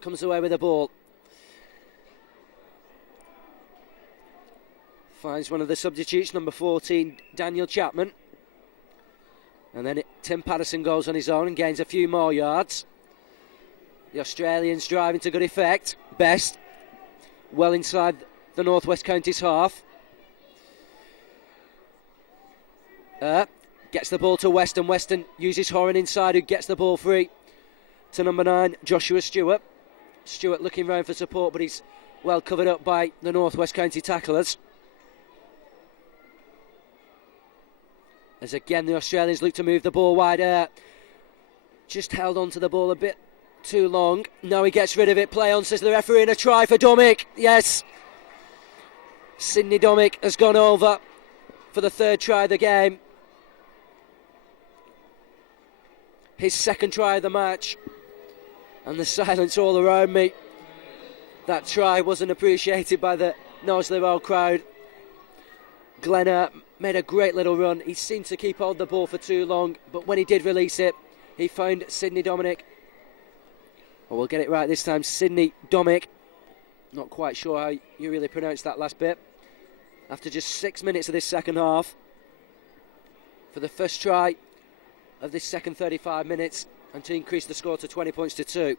Comes away with the ball. Finds one of the substitutes, number 14, Daniel Chapman. And then Tim Patterson goes on his own and gains a few more yards. The Australians driving to good effect. Best well inside the North West Counties half. Gets the ball to Weston. Weston uses Horan inside, who gets the ball free to number 9, Joshua Stewart. Stewart looking round for support, but he's well covered up by the North West County tacklers. As again the Australians look to move the ball wide. Just held on to the ball a bit too long. Now he gets rid of it. Play on, says the referee, and a try for Domick. Yes. Sidney Domick has gone over for the third try of the game. His second try of the match. And the silence all around me. That try wasn't appreciated by the Knowsley Road crowd. Glenn made a great little run. He seemed to keep hold of the ball for too long, but when he did release it, he found Sidney Domick. Well, we'll get it right this time. Sidney Domick. Not quite sure how you really pronounce that last bit. After just 6 minutes of this second half, for the first try of this second 35 minutes, and to increase the score to 20 points to 2.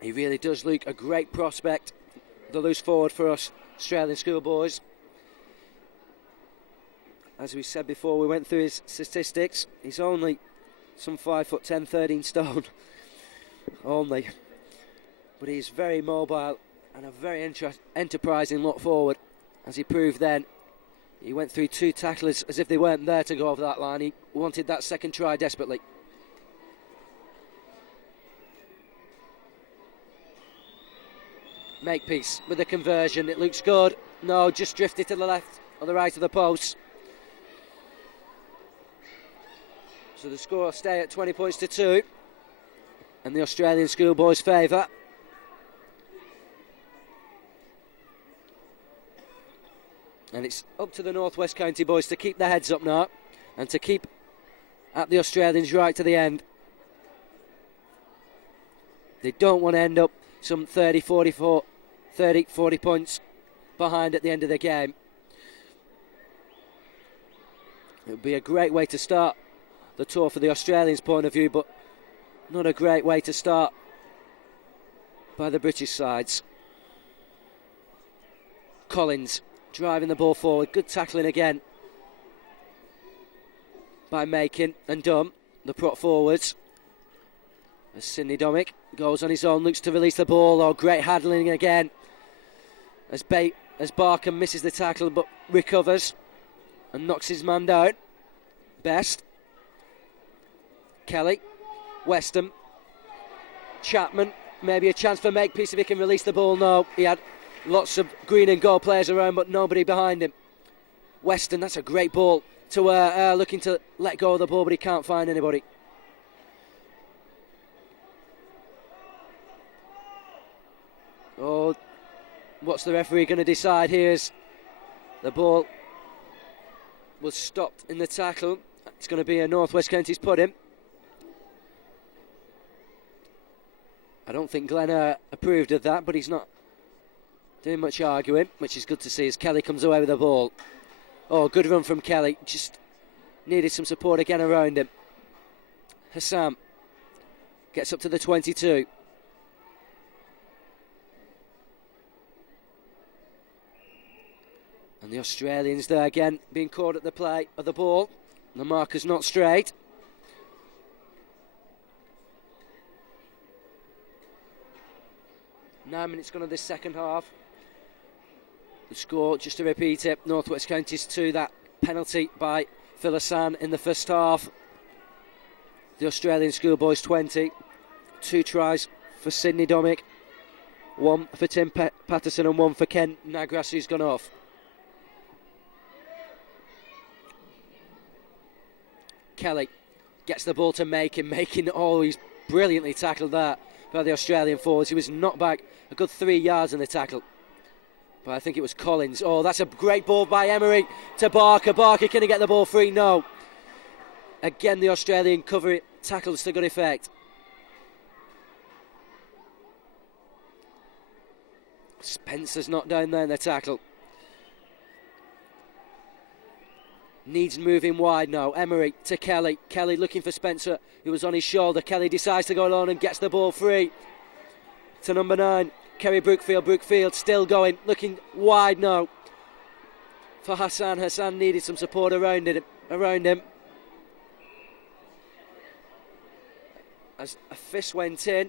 He really does look a great prospect, the loose forward for us Australian schoolboys. As we said before, we went through his statistics. He's only some 5'10", 13 stone. Only. But he's very mobile and a very enterprising look forward, as he proved then. He went through 2 tacklers as if they weren't there to go over that line. He wanted that second try desperately. Makepeace with the conversion. It looks good. No, just drifted to the left or the right of the post. So the score will stay at 20 points to 2. And the Australian schoolboys' favour. And it's up to the North West County boys to keep their heads up now and to keep at the Australians right to the end. They don't want to end up some 30, 40 points behind at the end of the game. It would be a great way to start the tour for the Australians' point of view, but not a great way to start by the British sides. Collins driving the ball forward. Good tackling again by Makin and Dunn, the prop forwards. As Sidney Domick goes on his own, looks to release the ball. Oh, great handling again. As Barker misses the tackle but recovers and knocks his man down. Best. Kelly. Weston. Chapman. Maybe a chance for Makepeace if he can release the ball. No, he had lots of green and gold players around, but nobody behind him. Weston, that's a great ball to looking to let go of the ball, but he can't find anybody. Oh, what's the referee going to decide here? As the ball was stopped in the tackle. It's going to be a North West Counties put-in. I don't think Glenn approved of that, but he's not doing much arguing, which is good to see as Kelly comes away with the ball. Oh, good run from Kelly. Just needed some support again around him. Hassan gets up to the 22. And the Australians there again being caught at the play of the ball. The marker's not straight. Nine minutes gone of this second half. The score, just to repeat it, North West Counties 2, that penalty by Phil Hassan in the first half. The Australian schoolboys 20. 2 tries for Sidney Domick. 1 for Tim Patterson and 1 for Ken Nagras, who's gone off. Kelly gets the ball to Makin. Oh, he's brilliantly tackled that by the Australian forwards. He was knocked back a good 3 yards in the tackle. But I think it was Collins. Oh, that's a great ball by Emery to Barker. Barker, can he get the ball free? No. Again, the Australian cover tackles to good effect. Spencer's not down there in the tackle. Needs moving wide now. Emery to Kelly. Kelly looking for Spencer, who was on his shoulder. Kelly decides to go on and gets the ball free to number 9, Kerry Brookfield. Brookfield still going, looking wide now for Hassan. Hassan needed some support around him. As a fist went in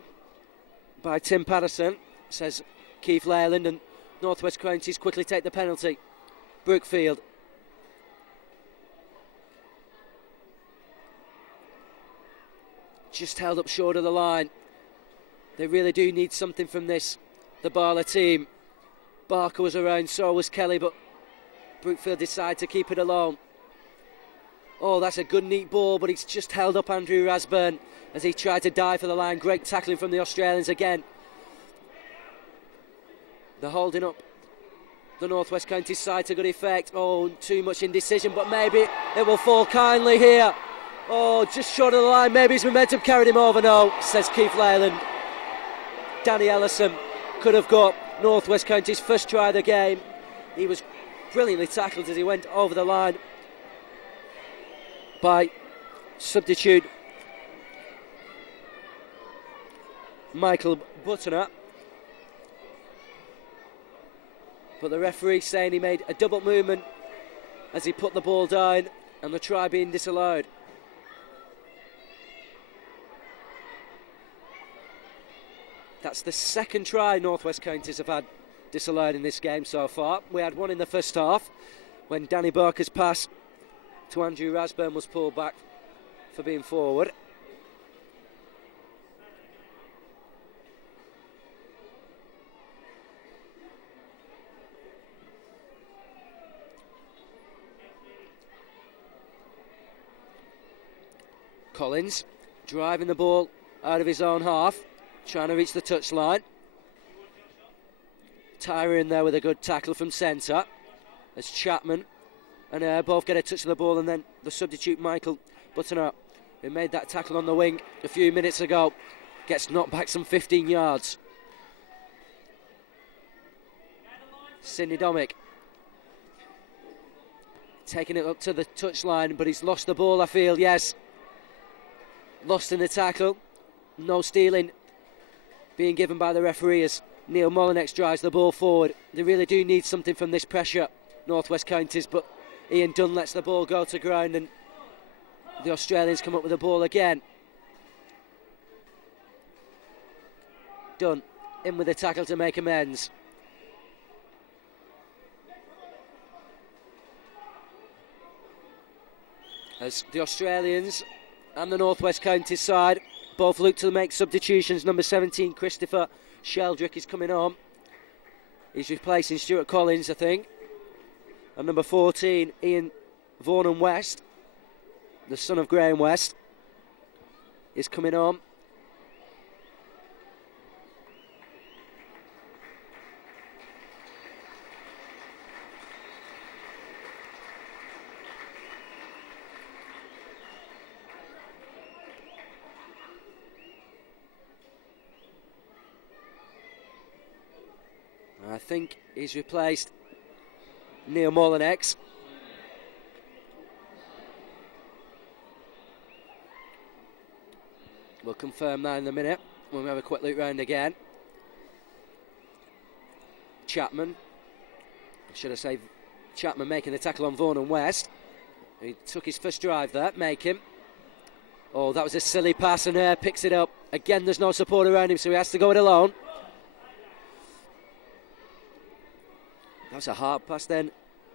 by Tim Patterson, says Keith Leyland, and North West Counties quickly take the penalty. Brookfield just held up short of the line. They really do need something from this, the Barla team. Barker was around, so was Kelly, but Brookfield decided to keep it alone. Oh, that's a good neat ball, but he's just held up Andrew Rathburn as he tried to dive for the line. Great tackling from the Australians again. They're holding up the North West Counties side to good effect. Oh, too much indecision, but maybe it will fall kindly here. Oh, just short of the line. Maybe his momentum carried him over. No, says Keith Leyland. Danny Ellison could have got North West Counties' first try of the game. He was brilliantly tackled as he went over the line by substitute Michael Buttoner. But the referee saying he made a double movement as he put the ball down, and the try being disallowed. That's the second try North West Counties have had disallowed in this game so far. We had one in the first half when Danny Barker's pass to Andrew Rathburn was pulled back for being forward. Collins driving the ball out of his own half, trying to reach the touchline. Tyra in there with a good tackle from centre as Chapman and both get a touch of the ball, and then the substitute Michael Buttoner, who made that tackle on the wing a few minutes ago, gets knocked back some 15 yards. Sidney Domick taking it up to the touchline, but he's lost the ball, I feel, yes. Lost in the tackle. No stealing being given by the referee as Neil Molinex drives the ball forward. They really do need something from this pressure, North West Counties, but Ian Dunn lets the ball go to ground and the Australians come up with the ball again. Dunn in with the tackle to make amends. As the Australians and the North West Counties side both look to make substitutions. Number 17, Christopher Sheldrick, is coming on. He's replacing Stuart Collins, I think. And number 14, Ian Vaughan West, the son of Graham West, is coming on. I think he's replaced Neil Molinex. We'll confirm that in a minute when we have a quick look round again. Chapman, should I say Chapman making the tackle on Vaughan West. He took his first drive there, make him. Oh, that was a silly pass, and picks it up. Again, there's no support around him, so he has to go it alone. That was a hard pass then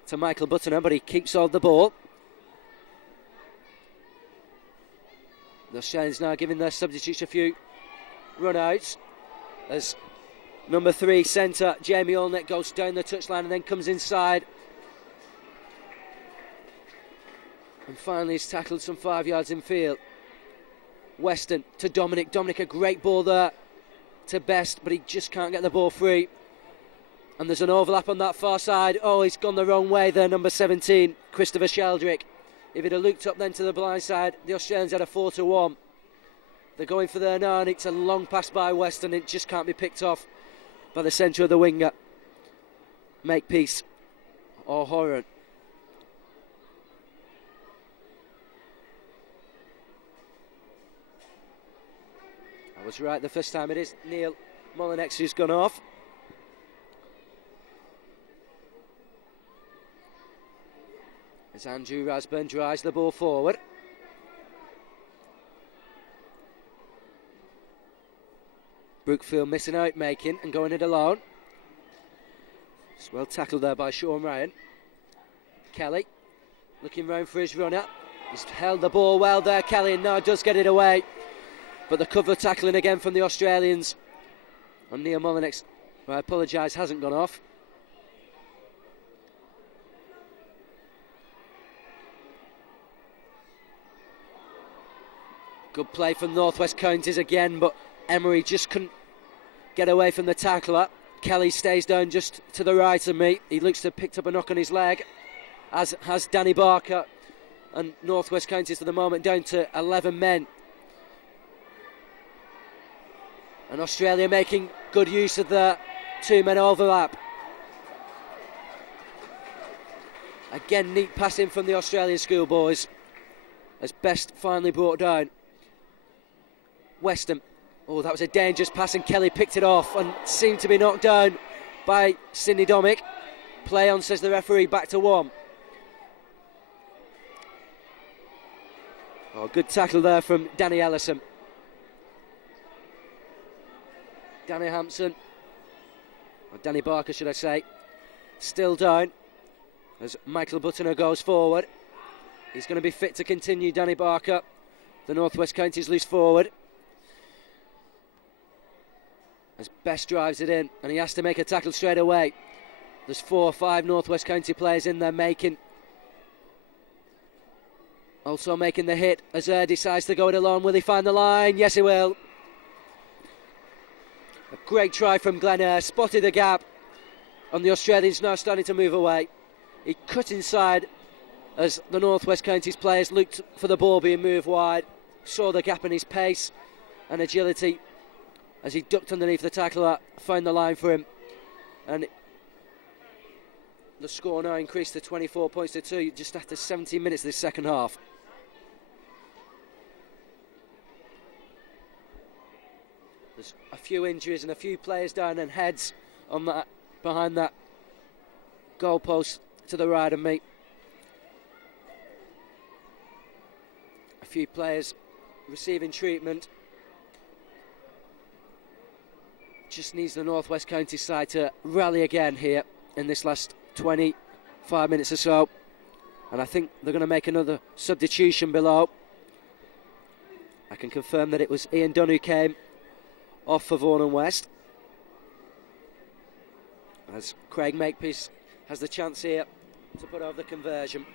to Michael Buttoner, but he keeps hold of the ball. The Australians now giving their substitutes a few run-outs as number 3 centre Jamie Olnett goes down the touchline and then comes inside. And finally is tackled some 5 yards in field. Weston to Dominic. Dominic, a great ball there to Best, but he just can't get the ball free. And there's an overlap on that far side. Oh, he's gone the wrong way there, number 17, Christopher Sheldrick. If he'd have looked up then to the blind side, the Australians had a 4-1. They're going for there now, and it's a long pass by Weston. It just can't be picked off by the centre of the winger, Makepeace or Horan. I was right the first time. It is Neil Molinex who's gone off. As Andrew Rathburn drives the ball forward. Brookfield missing out, making and going it alone. It's well tackled there by Sean Ryan. Kelly looking round for his runner. He's held the ball well there, Kelly, and now does get it away. But the cover tackling again from the Australians. And Neil Molinex, who I apologise, hasn't gone off. Good play from Northwest Counties again, but Emery just couldn't get away from the tackler. Kelly stays down just to the right of me. He looks to have picked up a knock on his leg, as has Danny Barker. And Northwest Counties for the moment down to 11 men. And Australia making good use of the two-men overlap. Again, neat passing from the Australian schoolboys, as Best finally brought down Weston. Oh, that was a dangerous pass, and Kelly picked it off and seemed to be knocked down by Sidney Domick. Play on, says the referee, back to one. Oh, good tackle there from Danny Ellison. Danny Hampson, or Danny Barker should I say, still down as Michael Buttoner goes forward. He's going to be fit to continue, Danny Barker. The Northwest Counties loose forward as Best drives it in, and he has to make a tackle straight away. There's 4 or 5 Northwest County players in there also making the hit as decides to go it alone. Will he find the line? Yes, he will. A great try from Glenn Eyre, spotted the gap, and the Australians now starting to move away. He cut inside as the Northwest Counties players looked for the ball being moved wide, saw the gap in his pace and agility as he ducked underneath the tackler, found the line for him, and the score now increased to 24 points to 2 just after 17 minutes of this second half. There's a few injuries and a few players down, and heads on that, behind that goalpost to the right of me. A few players receiving treatment. Just needs the Northwest County side to rally again here in this last 25 minutes or so. And I think they're going to make another substitution below. I can confirm that it was Ian Dunn who came off for Vaughan and West, as Craig Makepeace has the chance here to put over the conversion.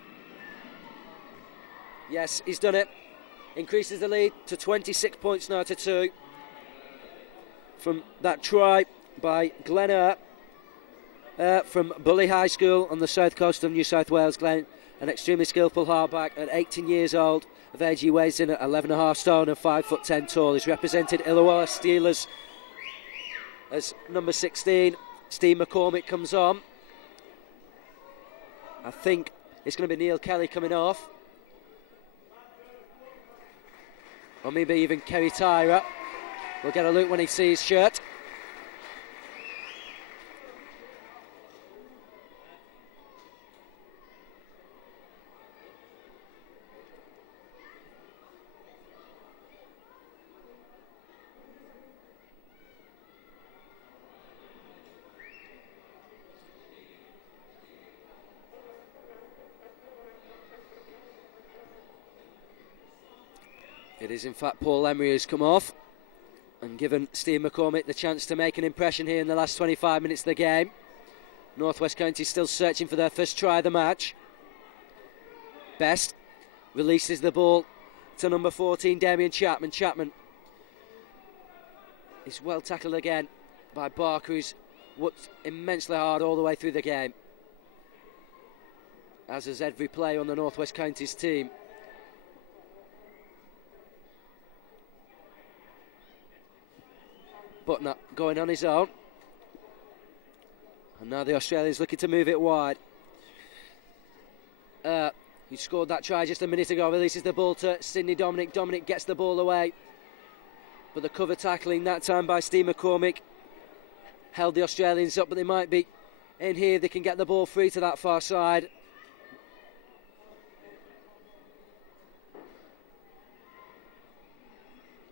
Yes, he's done it. Increases the lead to 26 points now to 2 from that try by Glenn Eyre from Bully High School on the south coast of New South Wales. Glenn, an extremely skillful halfback at 18 years old of age. He weighs in at 11.5 stone and 5'10" tall. He's represented Illawarra Steelers as number 16. Steve McCormick comes on. I think it's going to be Neil Kelly coming off, or maybe even Kerry Tyra. We'll get a look when he sees his shirt. It is in fact Paul Emery who's come off and given Steve McCormick the chance to make an impression here in the last 25 minutes of the game. Northwest County still searching for their first try of the match. Best releases the ball to number 14, Damien Chapman. Chapman is well tackled again by Barker, who's worked immensely hard all the way through the game, as is every player on the Northwest Counties team. But not going on his own. And now the Australians looking to move it wide. He scored that try just a minute ago. Releases the ball to Sidney Dominic. Dominic gets the ball away. But the cover tackling that time by Steve McCormick held the Australians up. But they might be in here. They can get the ball free to that far side.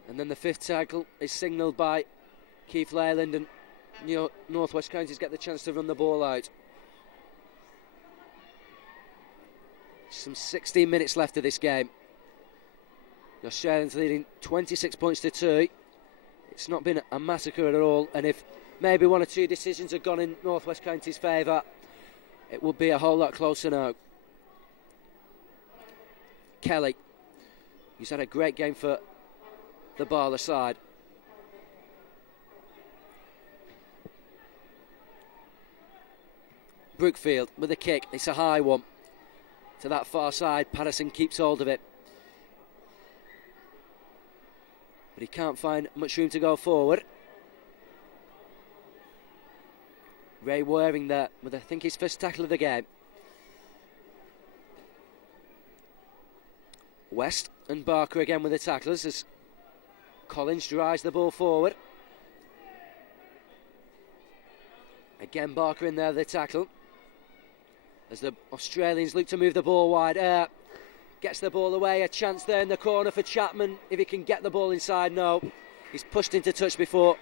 And then the fifth tackle is signalled by Keith Leyland, and Northwest Counties get the chance to run the ball out. Some 16 minutes left of this game. The Australians leading 26 points to 2. It's not been a massacre at all, and if maybe one or two decisions had gone in North West County's favour, it would be a whole lot closer now. Kelly, who's had a great game for the Barler side. Brookfield with a kick. It's a high one to that far side. Patterson keeps hold of it, but he can't find much room to go forward. Ray Waring there with, I think, his first tackle of the game. West and Barker again with the tacklers as Collins drives the ball forward. Again Barker in there, the tackle. As the Australians look to move the ball wide. Gets the ball away, a chance there in the corner for Chapman. If he can get the ball inside, no. He's pushed into touch before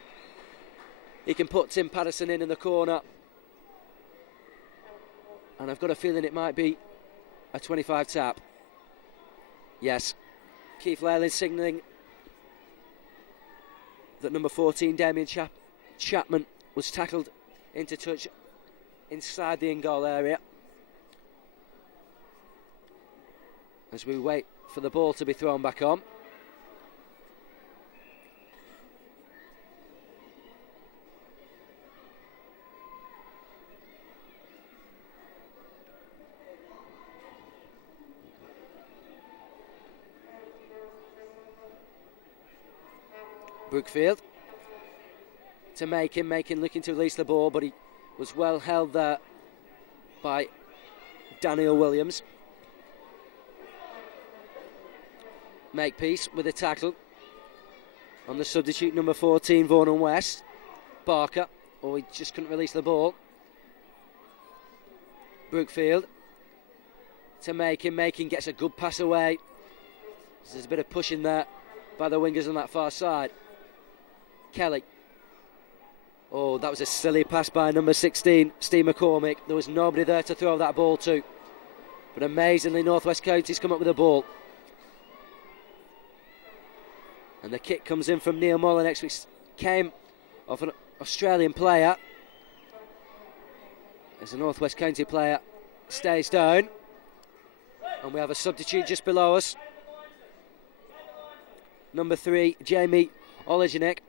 he can put Tim Patterson in the corner. And I've got a feeling it might be a 25 tap. Yes. Keith Leyland signalling that number 14, Damien Chapman, was tackled into touch inside the in-goal area. As we wait for the ball to be thrown back on. Brookfield to Makin looking to release the ball, but he was well held there by Daniel Williams. Makepeace with a tackle on the substitute number 14, Vaughan West. Barker, he just couldn't release the ball. Brookfield to Makin gets a good pass away. There's a bit of pushing there by the wingers on that far side. Kelly. That was a silly pass by number 16, Steve McCormick. There was nobody there to throw that ball to. But amazingly, North West County's come up with the ball. And the kick comes in from Neil Mullinex, which came off an Australian player. As a North West County player stays down. And we have a substitute just below us. Number 3, Jamie Olijinek,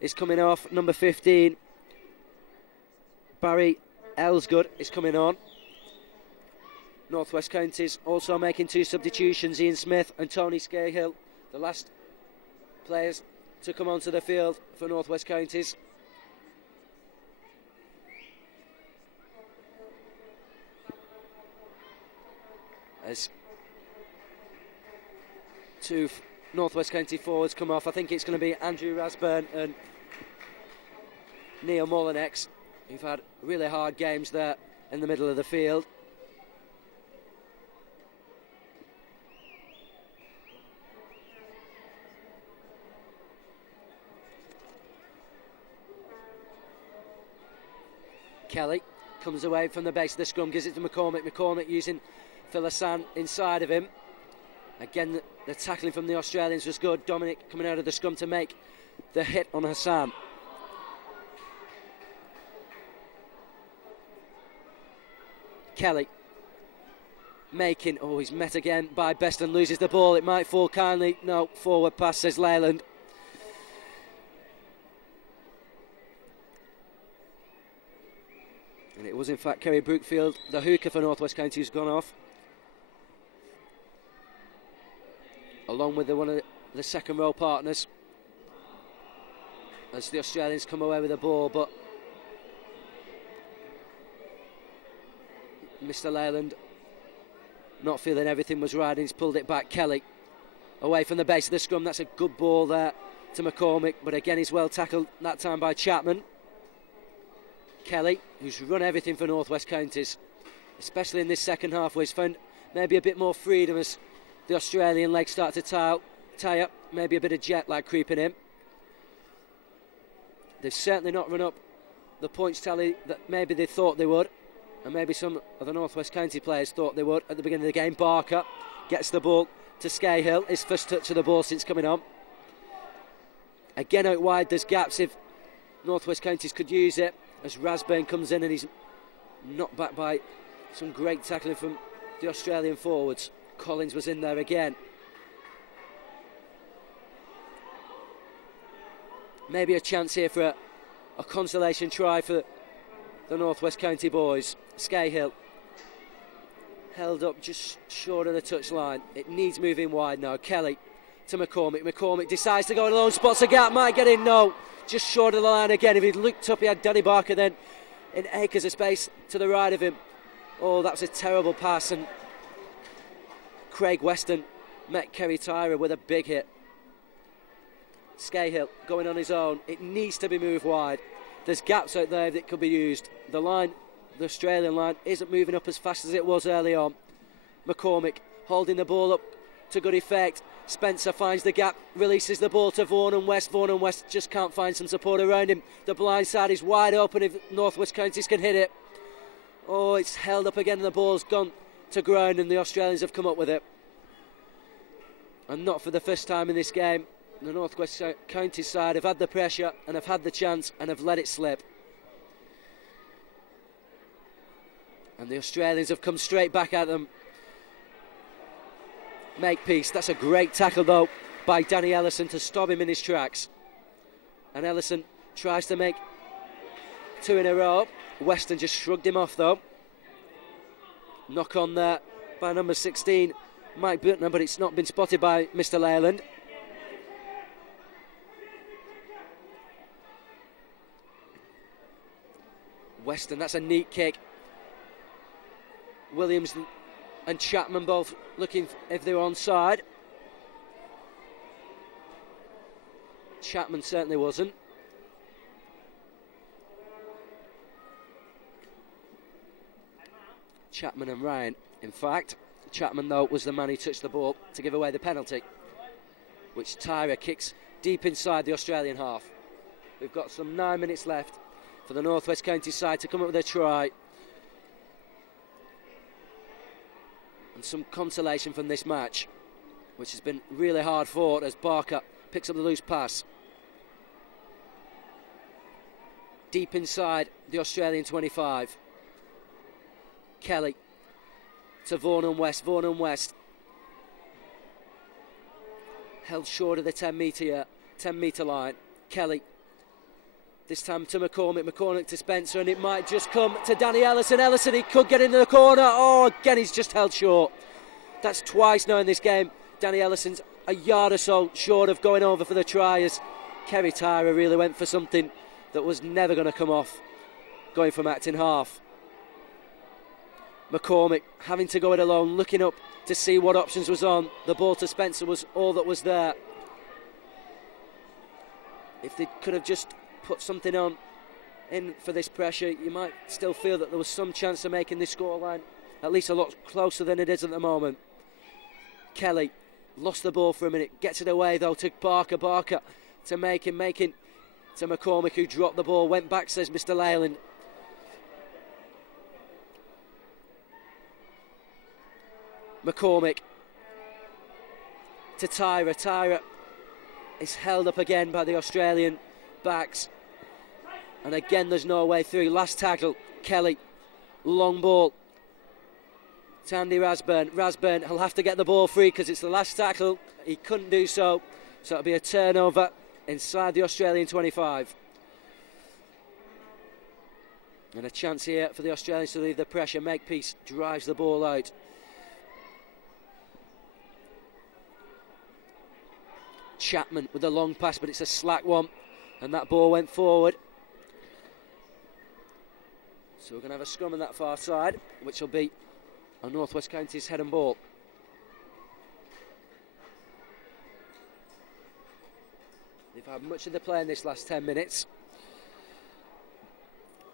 is coming off. Number 15, Barry Elsgood, is coming on. North West County's also making 2 substitutions. Ian Smith and Tony Scahill, the last players to come onto the field for North West Counties. As 2 North West County forwards come off, I think it's going to be Andrew Rasburn and Neil Mullinex, who've had really hard games there in the middle of the field. Kelly comes away from the base of the scrum, gives it to McCormick. McCormick using Phil Hassan inside of him. Again, the tackling from the Australians was good. Dominic coming out of the scrum to make the hit on Hassan. Kelly making, he's met again by Best and loses the ball. It might fall kindly. No, forward pass, says Leyland. And it was in fact Kerry Brookfield, the hooker for North West County, who's gone off. Along with one of the second row partners. As the Australians come away with the ball, but Mr. Leyland not feeling everything was right, and he's pulled it back. Kelly away from the base of the scrum. That's a good ball there to McCormick, but again he's well tackled that time by Chapman. Kelly, who's run everything for North West Counties, especially in this second half, where he's found maybe a bit more freedom as the Australian legs start to tie up, maybe a bit of jet lag creeping in. They've certainly not run up the points tally that maybe they thought they would, and maybe some of the North West County players thought they would at the beginning of the game. Barker gets the ball to Scahill, his first touch of the ball since coming on. Again out wide, there's gaps if North West Counties could use it, as Rasburn comes in and he's knocked back by some great tackling from the Australian forwards. Collins was in there again. Maybe a chance here for a consolation try for the North West County boys. Scahill held up just short of the touchline. It needs moving wide now. Kelly to McCormick. McCormick decides to go alone, spots a gap, might get in, no. Just short of the line again. If he'd looked up, he had Danny Barker then in acres of space to the right of him. Oh, that's a terrible pass, and Craig Weston met Kerry Tyra with a big hit. Scahill going on his own. It needs to be moved wide. There's gaps out there that could be used. The line, the Australian line, isn't moving up as fast as it was early on. McCormick holding the ball up to good effect. Spencer finds the gap, releases the ball to Vaughan and West. Vaughan and West just can't find some support around him. The blind side is wide open if North West Counties can hit it. Oh, it's held up again and the ball's gone to ground, and the Australians have come up with it. And not for the first time in this game. The North West Counties side have had the pressure and have had the chance and have let it slip. And the Australians have come straight back at them. Makepeace, that's a great tackle though by Danny Ellison to stop him in his tracks. And Ellison tries to make two in a row. Weston just shrugged him off though. Knock on there by number 16, Mike Butner, but it's not been spotted by Mr. Leyland. Weston, that's a neat kick. Williams and Chapman both looking if they were onside. Chapman certainly wasn't. Chapman and Ryan, in fact. Chapman, though, was the man who touched the ball to give away the penalty, which Tyra kicks deep inside the Australian half. We've got some 9 minutes left for the North West County side to come up with a try. And some consolation from this match, which has been really hard fought, as Barker picks up the loose pass. Deep inside the Australian 25. Kelly to Vaughan and West. Vaughan and West held short of the 10 metre line. Kelly this time to McCormick. McCormick to Spencer, and it might just come to Danny Ellison. Ellison, he could get into the corner. Oh, again, he's just held short. That's twice now in this game. Danny Ellison's a yard or so short of going over for the try, as Kerry Tyra really went for something that was never going to come off, going from acting half. McCormick having to go it alone, looking up to see what options was on. The ball to Spencer was all that was there. If they could have just put something on in for this pressure, you might still feel that there was some chance of making this scoreline at least a lot closer than it is at the moment. Kelly lost the ball for a minute, gets it away though to Barker. Barker to making to McCormick, who dropped the ball, went back, says Mr. Leyland. McCormick to Tyra. Tyra is held up again by the Australian backs, and again there's no way through. Last tackle, Kelly, long ball to Andy Rasburn. Rasburn, he'll have to get the ball free because it's the last tackle. He couldn't do so it'll be a turnover inside the Australian 25. And a chance here for the Australians to leave the pressure. Makepeace drives the ball out. Chapman with a long pass, but it's a slack one, and that ball went forward. So we're going to have a scrum on that far side, which will be on North West County's head and ball. They've had much of the play in this last 10 minutes.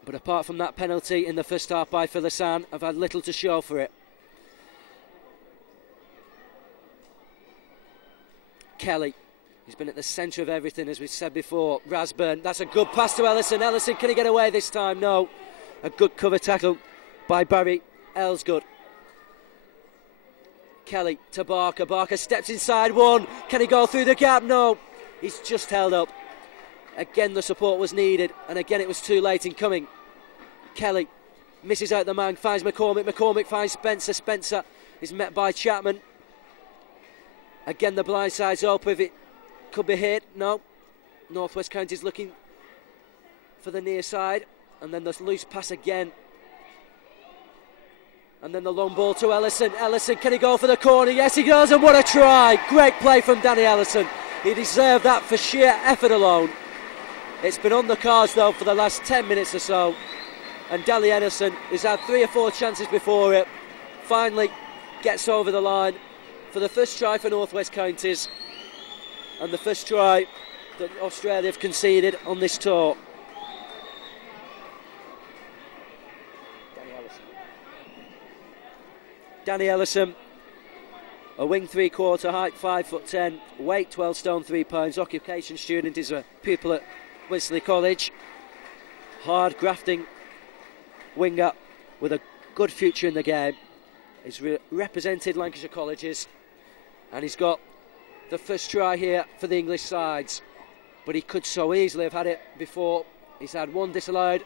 But apart from that penalty in the first half by Philosan, I've had little to show for it. Kelly, he's been at the centre of everything, as we said before. Rasburn, that's a good pass to Ellison. Ellison, can he get away this time? No. A good cover tackle by Barry Elsgood. Kelly to Barker. Barker steps inside one. Can he go through the gap? No. He's just held up. Again, the support was needed, and again, it was too late in coming. Kelly misses out the man, finds McCormick. McCormick finds Spencer. Spencer is met by Chapman. Again, the blind side's open. If it could be hit, no. North West Counties looking for the near side, and then the loose pass again. And then the long ball to Ellison. Ellison, can he go for the corner? Yes, he does, and what a try. Great play from Danny Ellison. He deserved that for sheer effort alone. It's been on the cards, though, for the last 10 minutes or so. And Danny Ellison has had 3 or 4 chances before it. Finally gets over the line for the first try for North West Counties. And the first try that Australia have conceded on this tour. Danny Ellison, a wing 3/4 height, 5'10", weight 12 stone 3 pounds, occupation student, is a pupil at Winsley College. Hard grafting winger with a good future in the game. He's represented Lancashire colleges, and he's got the first try here for the English sides, but he could so easily have had it before. He's had one disallowed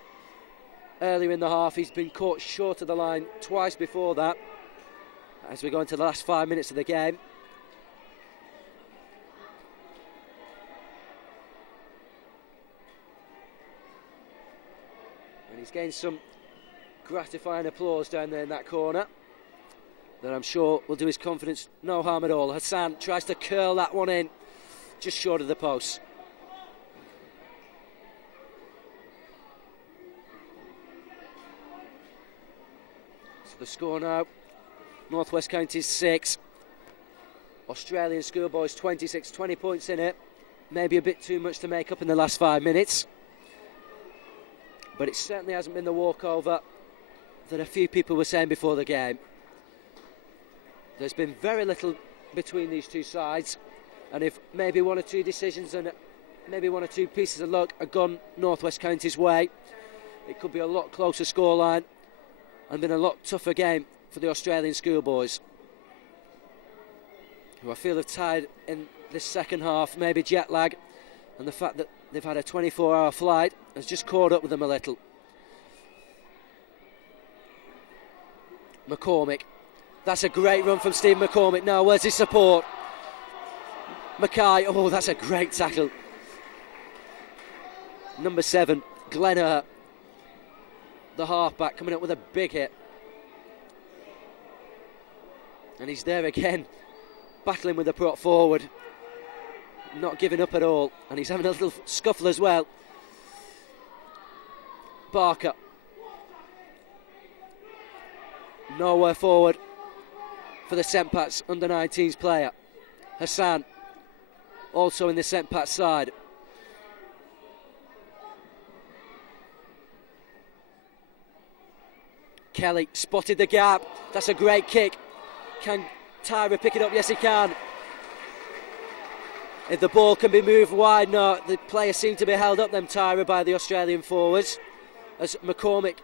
earlier in the half. He's been caught short of the line twice before that. As we go into the last 5 minutes of the game. And he's gained some gratifying applause down there in that corner that I'm sure will do his confidence no harm at all. Hassan tries to curl that one in just short of the post. So the score now, North West Counties 6, Australian Schoolboys 26, 20 points in it. Maybe a bit too much to make up in the last 5 minutes, but it certainly hasn't been the walkover that a few people were saying before the game. There's been very little between these two sides, and if maybe 1 or 2 decisions and maybe 1 or 2 pieces of luck have gone North West Counties' way, it could be a lot closer scoreline and been a lot tougher game for the Australian Schoolboys, who I feel have tied in this second half. Maybe jet lag and the fact that they've had a 24-hour flight has just caught up with them a little. McCormick, that's a great run from Stephen McCormick. Now where's his support? Mackay, oh, that's a great tackle. Number 7, Glenn, the halfback, coming up with a big hit. And he's there again, battling with the prop forward, not giving up at all, and he's having a little scuffle as well. Barker, nowhere forward for the St Pat's under-19s player. Hassan, also in the St Pat's side. Kelly spotted the gap, that's a great kick. Can Tyra pick it up? Yes, he can. If the ball can be moved wide, no. The players seem to be held up, them Tyra, by the Australian forwards, as McCormick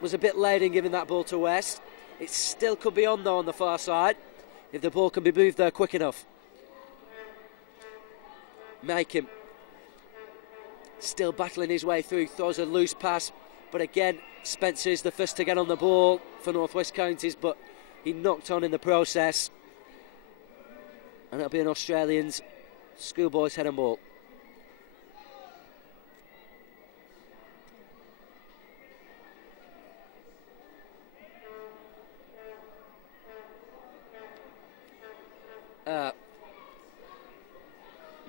was a bit late in giving that ball to West. It still could be on, though, on the far side, if the ball can be moved there quick enough. Makin still battling his way through, throws a loose pass, but again, Spencer is the first to get on the ball for North West Counties, but he knocked on in the process, and it'll be an Australians Schoolboys head and ball.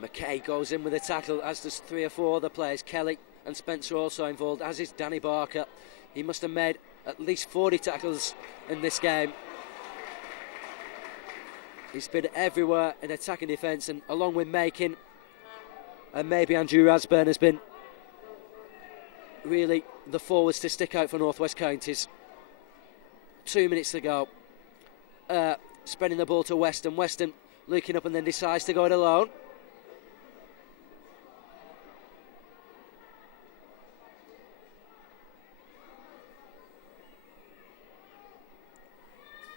McKay goes in with a tackle, as does 3 or 4 other players. Kelly and Spencer also involved, as is Danny Barker. He must have made at least 40 tackles in this game. He's been everywhere in attack and defence, and along with Makin and maybe Andrew Rasburn has been really the forwards to stick out for North West Counties. 2 minutes to go. Spreading the ball to Weston. Weston looking up and then decides to go it alone.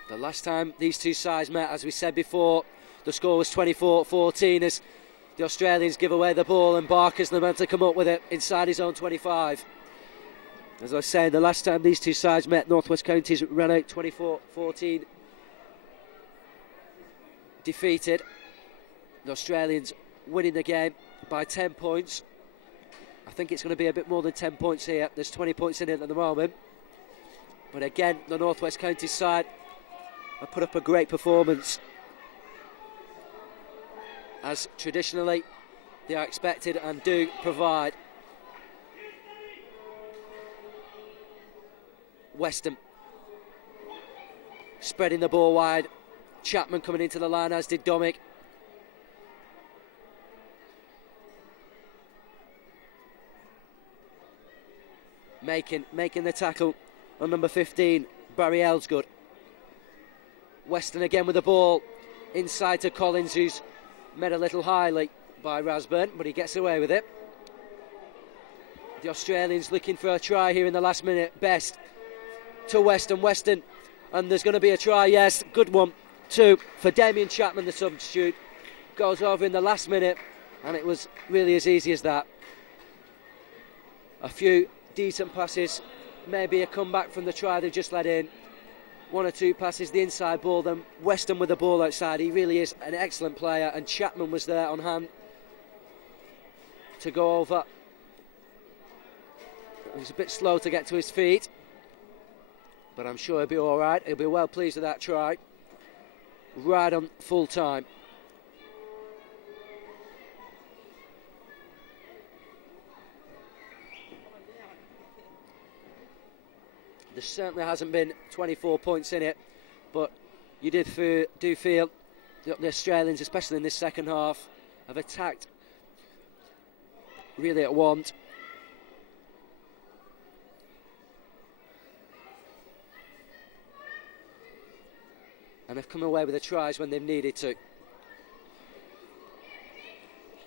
The last time these two sides met, as we said before, the score was 24-14 as the Australians give away the ball and Barker's the man to come up with it inside his own 25. As I was saying, the last time these two sides met, North West Counties ran out 24-14. Defeated. The Australians winning the game by 10 points. I think it's going to be a bit more than 10 points here. There's 20 points in it at the moment. But again, the North West Counties side have put up a great performance, as traditionally they are expected and do provide. Weston spreading the ball wide. Chapman coming into the line, as did Domick. Making the tackle on number 15, Barry Elsgood. Weston again with the ball inside to Collins, who's met a little highly by Rasburn, but he gets away with it. The Australians looking for a try here in the last minute. Best to Weston, and there's going to be a try, yes, good one, two for Damien Chapman, the substitute. Goes over in the last minute, and it was really as easy as that. A few decent passes, maybe a comeback from the try they've just let in. One or two passes, the inside ball, then Weston with the ball outside. He really is an excellent player, and Chapman was there on hand to go over. He was a bit slow to get to his feet, but I'm sure he'll be all right. He'll be well pleased with that try. Right on full time. There certainly hasn't been 24 points in it, but you do feel that the Australians, especially in this second half, have attacked really at want. And have come away with the tries when they've needed to.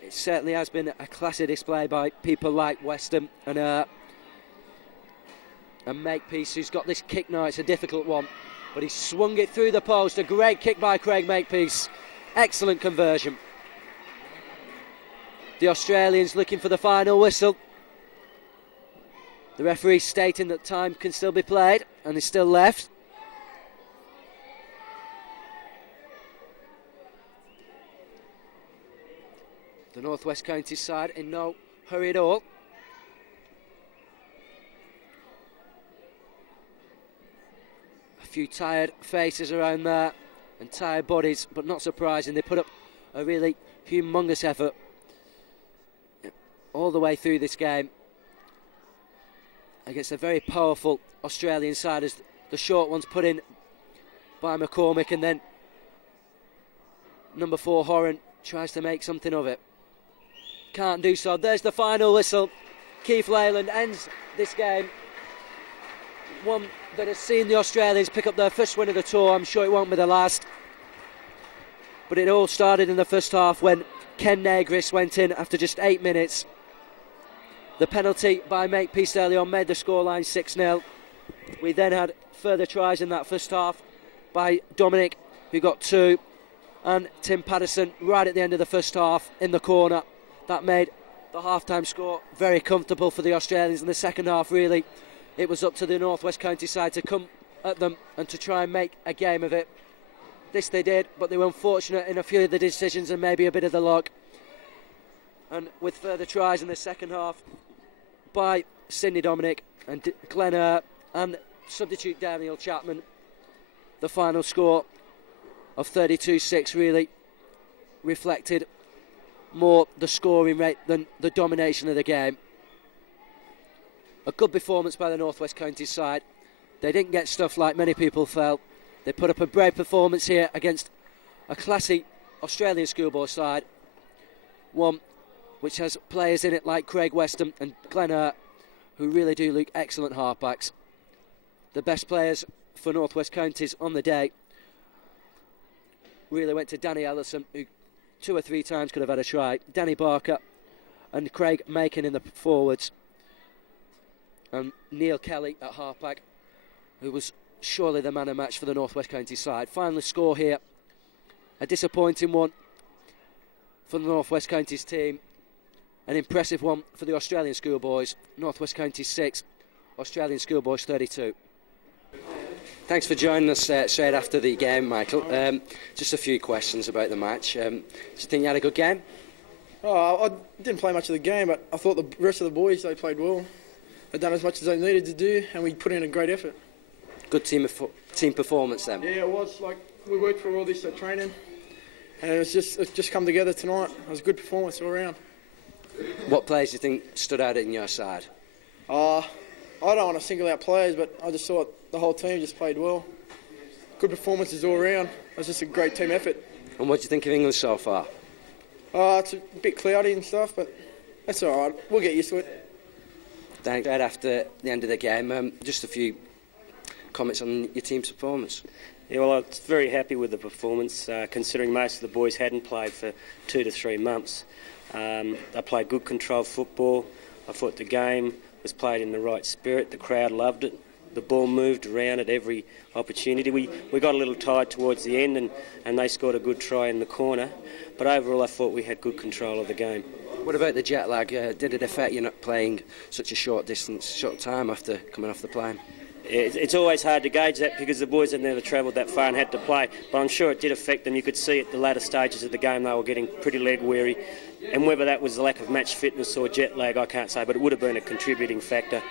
It certainly has been a classy display by people like Weston and Makepeace, who's got this kick now. It's a difficult one, but he swung it through the post. A great kick by Craig Makepeace. Excellent conversion. The Australians looking for the final whistle. The referee stating that time can still be played and is still left. The North West Counties side in no hurry at all. A few tired faces around there and tired bodies, but not surprising. They put up a really humongous effort all the way through this game against a very powerful Australian side, as the short ones put in by McCormick, and then number 4 Horan tries to make something of it. Can't do so. There's the final whistle. Keith Leyland ends this game. One that has seen the Australians pick up their first win of the tour. I'm sure it won't be the last. But it all started in the first half when Ken Negris went in after just 8 minutes. The penalty by Makepeace early on made the scoreline 6-0. We then had further tries in that first half by Dominic, who got 2, and Tim Patterson right at the end of the first half in the corner. That made the half-time score very comfortable for the Australians. In the second half, really, it was up to the North West County side to come at them and to try and make a game of it. This they did, but they were unfortunate in a few of the decisions and maybe a bit of the luck. And with further tries in the second half by Sidney Dominic and Glenn Earp and substitute Daniel Chapman, the final score of 32-6 really reflected more the scoring rate than the domination of the game. A good performance by the North West Counties side. They didn't get stuff like many people felt. They put up a brave performance here against a classy Australian schoolboy side, one which has players in it like Craig Weston and Glenn Earp, who really do look excellent halfbacks. The best players for North West Counties on the day really went to Danny Ellison, who 2 or 3 times could have had a try. Danny Barker and Craig Macon in the forwards, and Neil Kelly at halfback, who was surely the man of match for the North West Counties side. Final score here, a disappointing one for the North West Counties team, an impressive one for the Australian schoolboys. North West Counties 6, Australian schoolboys 32. Thanks for joining us straight after the game, Michael. Just a few questions about the match. Do you think you had a good game? Oh, I didn't play much of the game, but I thought the rest of the boys, they played well. They've done as much as they needed to do, and we put in a great effort. Good team performance then? Yeah, it was. Like, we worked for all this at training, and it's just come together tonight. It was a good performance all around. What players do you think stood out in your side? I don't want to single out players, but I just thought the whole team just played well. Good performances all around. It was just a great team effort. And what do you think of England so far? It's a bit cloudy and stuff, but that's all right. We'll get used to it. Thanks. Right after the end of the game, just a few comments on your team's performance. Yeah, well, I was very happy with the performance, considering most of the boys hadn't played for 2 to 3 months. They played good controlled football. I thought the game was played in the right spirit. The crowd loved it. The ball moved around at every opportunity. We got a little tired towards the end, and they scored a good try in the corner. But overall, I thought we had good control of the game. What about the jet lag? Did it affect you not playing such a short time after coming off the plane? It's always hard to gauge that because the boys had never travelled that far and had to play, but I'm sure it did affect them. You could see at the latter stages of the game they were getting pretty leg weary, and whether that was the lack of match fitness or jet lag, I can't say, but it would have been a contributing factor.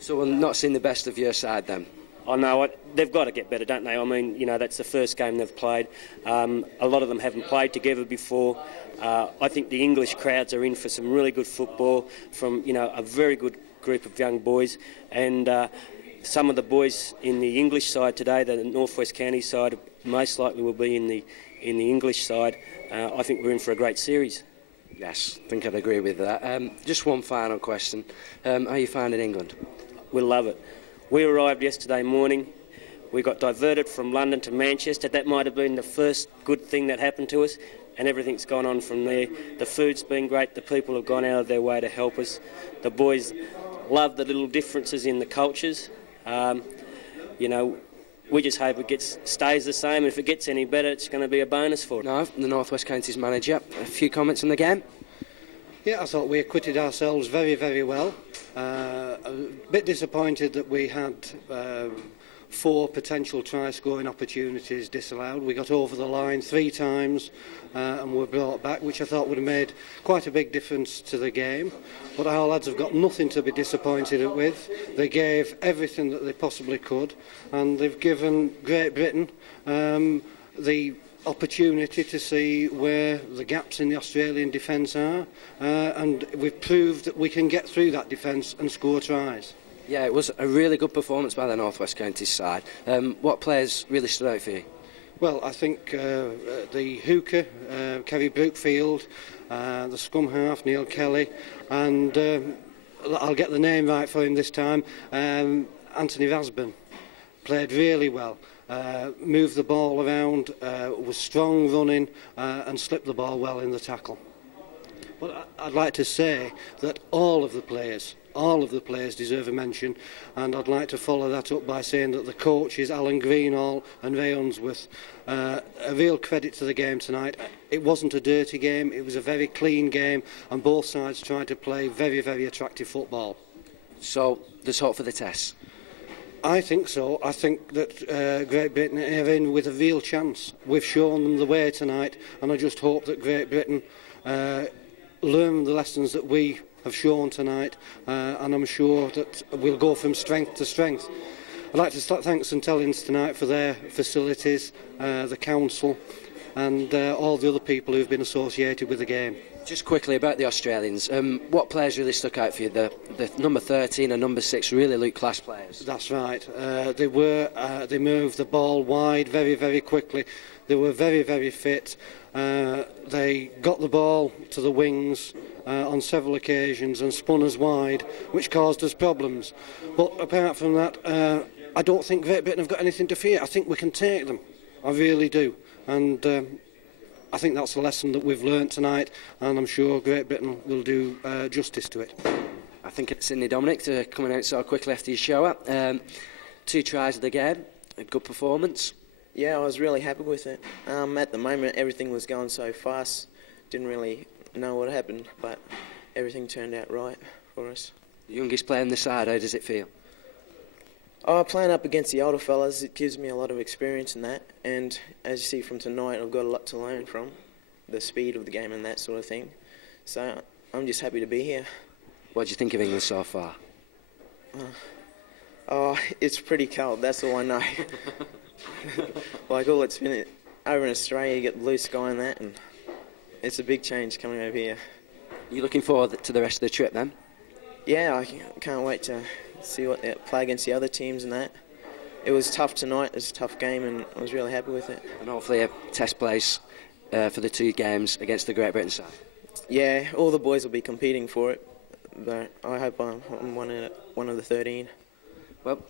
So we're not seeing the best of your side then? I know, they've got to get better, don't they? I mean, that's the first game they've played. A lot of them haven't played together before. I think the English crowds are in for some really good football from, a very good group of young boys, and some of the boys in the English side today, the North West County side, most likely will be in the English side. I think we're in for a great series. Yes, I think I'd agree with that. Just one final question. How are you finding England? We love it. We arrived yesterday morning. We got diverted from London to Manchester. That might have been the first good thing that happened to us, and everything's gone on from there. The food's been great. The people have gone out of their way to help us. The boys love the little differences in the cultures. We just hope it stays the same. If it gets any better, it's going to be a bonus for it. No, the North West Counties manager. A few comments on the game? Yeah, I thought we acquitted ourselves very, very well. A bit disappointed that we had 4 potential try-scoring opportunities disallowed. We got over the line 3 times and were brought back, which I thought would have made quite a big difference to the game. But our lads have got nothing to be disappointed with. They gave everything that they possibly could, and they've given Great Britain the opportunity to see where the gaps in the Australian defence are, and we've proved that we can get through that defence and score tries. Yeah, it was a really good performance by the North West Counties side. What players really stood out for you? Well, I think the hooker, Kerry Brookfield, the scrum half, Neil Kelly, and I'll get the name right for him this time, Anthony Rasburn, played really well. Moved the ball around, was strong running, and slipped the ball well in the tackle. But I'd like to say that all of the players deserve a mention, and I'd like to follow that up by saying that the coaches, Alan Greenall and Ray Unsworth, a real credit to the game tonight. It wasn't a dirty game, it was a very clean game, and both sides tried to play very, very attractive football. So there's hope for the test? I think so. I think that Great Britain are in with a real chance. We've shown them the way tonight, and I just hope that Great Britain learn the lessons that we have shown tonight, and I'm sure that we'll go from strength to strength. I'd like to thank St Helens tonight for their facilities, the council, and all the other people who've been associated with the game. Just quickly about the Australians, what players really stuck out for you? The number 13 and number 6 really look class players. That's right. They moved the ball wide very, very quickly. They were very, very fit. They got the ball to the wings on several occasions and spun us wide, which caused us problems. But apart from that, I don't think Great Britain have got anything to fear. I think we can take them. I really do. And I think that's the lesson that we've learnt tonight, and I'm sure Great Britain will do justice to it. I think it's Sidney Dominic coming out so quickly after your shower. 2 tries of the game. A good performance. Yeah, I was really happy with it. At the moment, everything was going so fast. Didn't really know what happened, but everything turned out right for us. The youngest player in the side, how does it feel? Playing up against the older fellas, it gives me a lot of experience in that. And as you see from tonight, I've got a lot to learn from the speed of the game and that sort of thing. So I'm just happy to be here. What do you think of England so far? It's pretty cold, that's all I know. Like all it's been over in Australia, you get blue sky and that, and it's a big change coming over here. You looking forward to the rest of the trip then? Yeah, I can't wait to see what they play against the other teams and that. It was tough tonight, it was a tough game, and I was really happy with it. And hopefully a test place for the 2 games against the Great Britain side. Yeah, all the boys will be competing for it, but I hope I'm one of the 13. Well,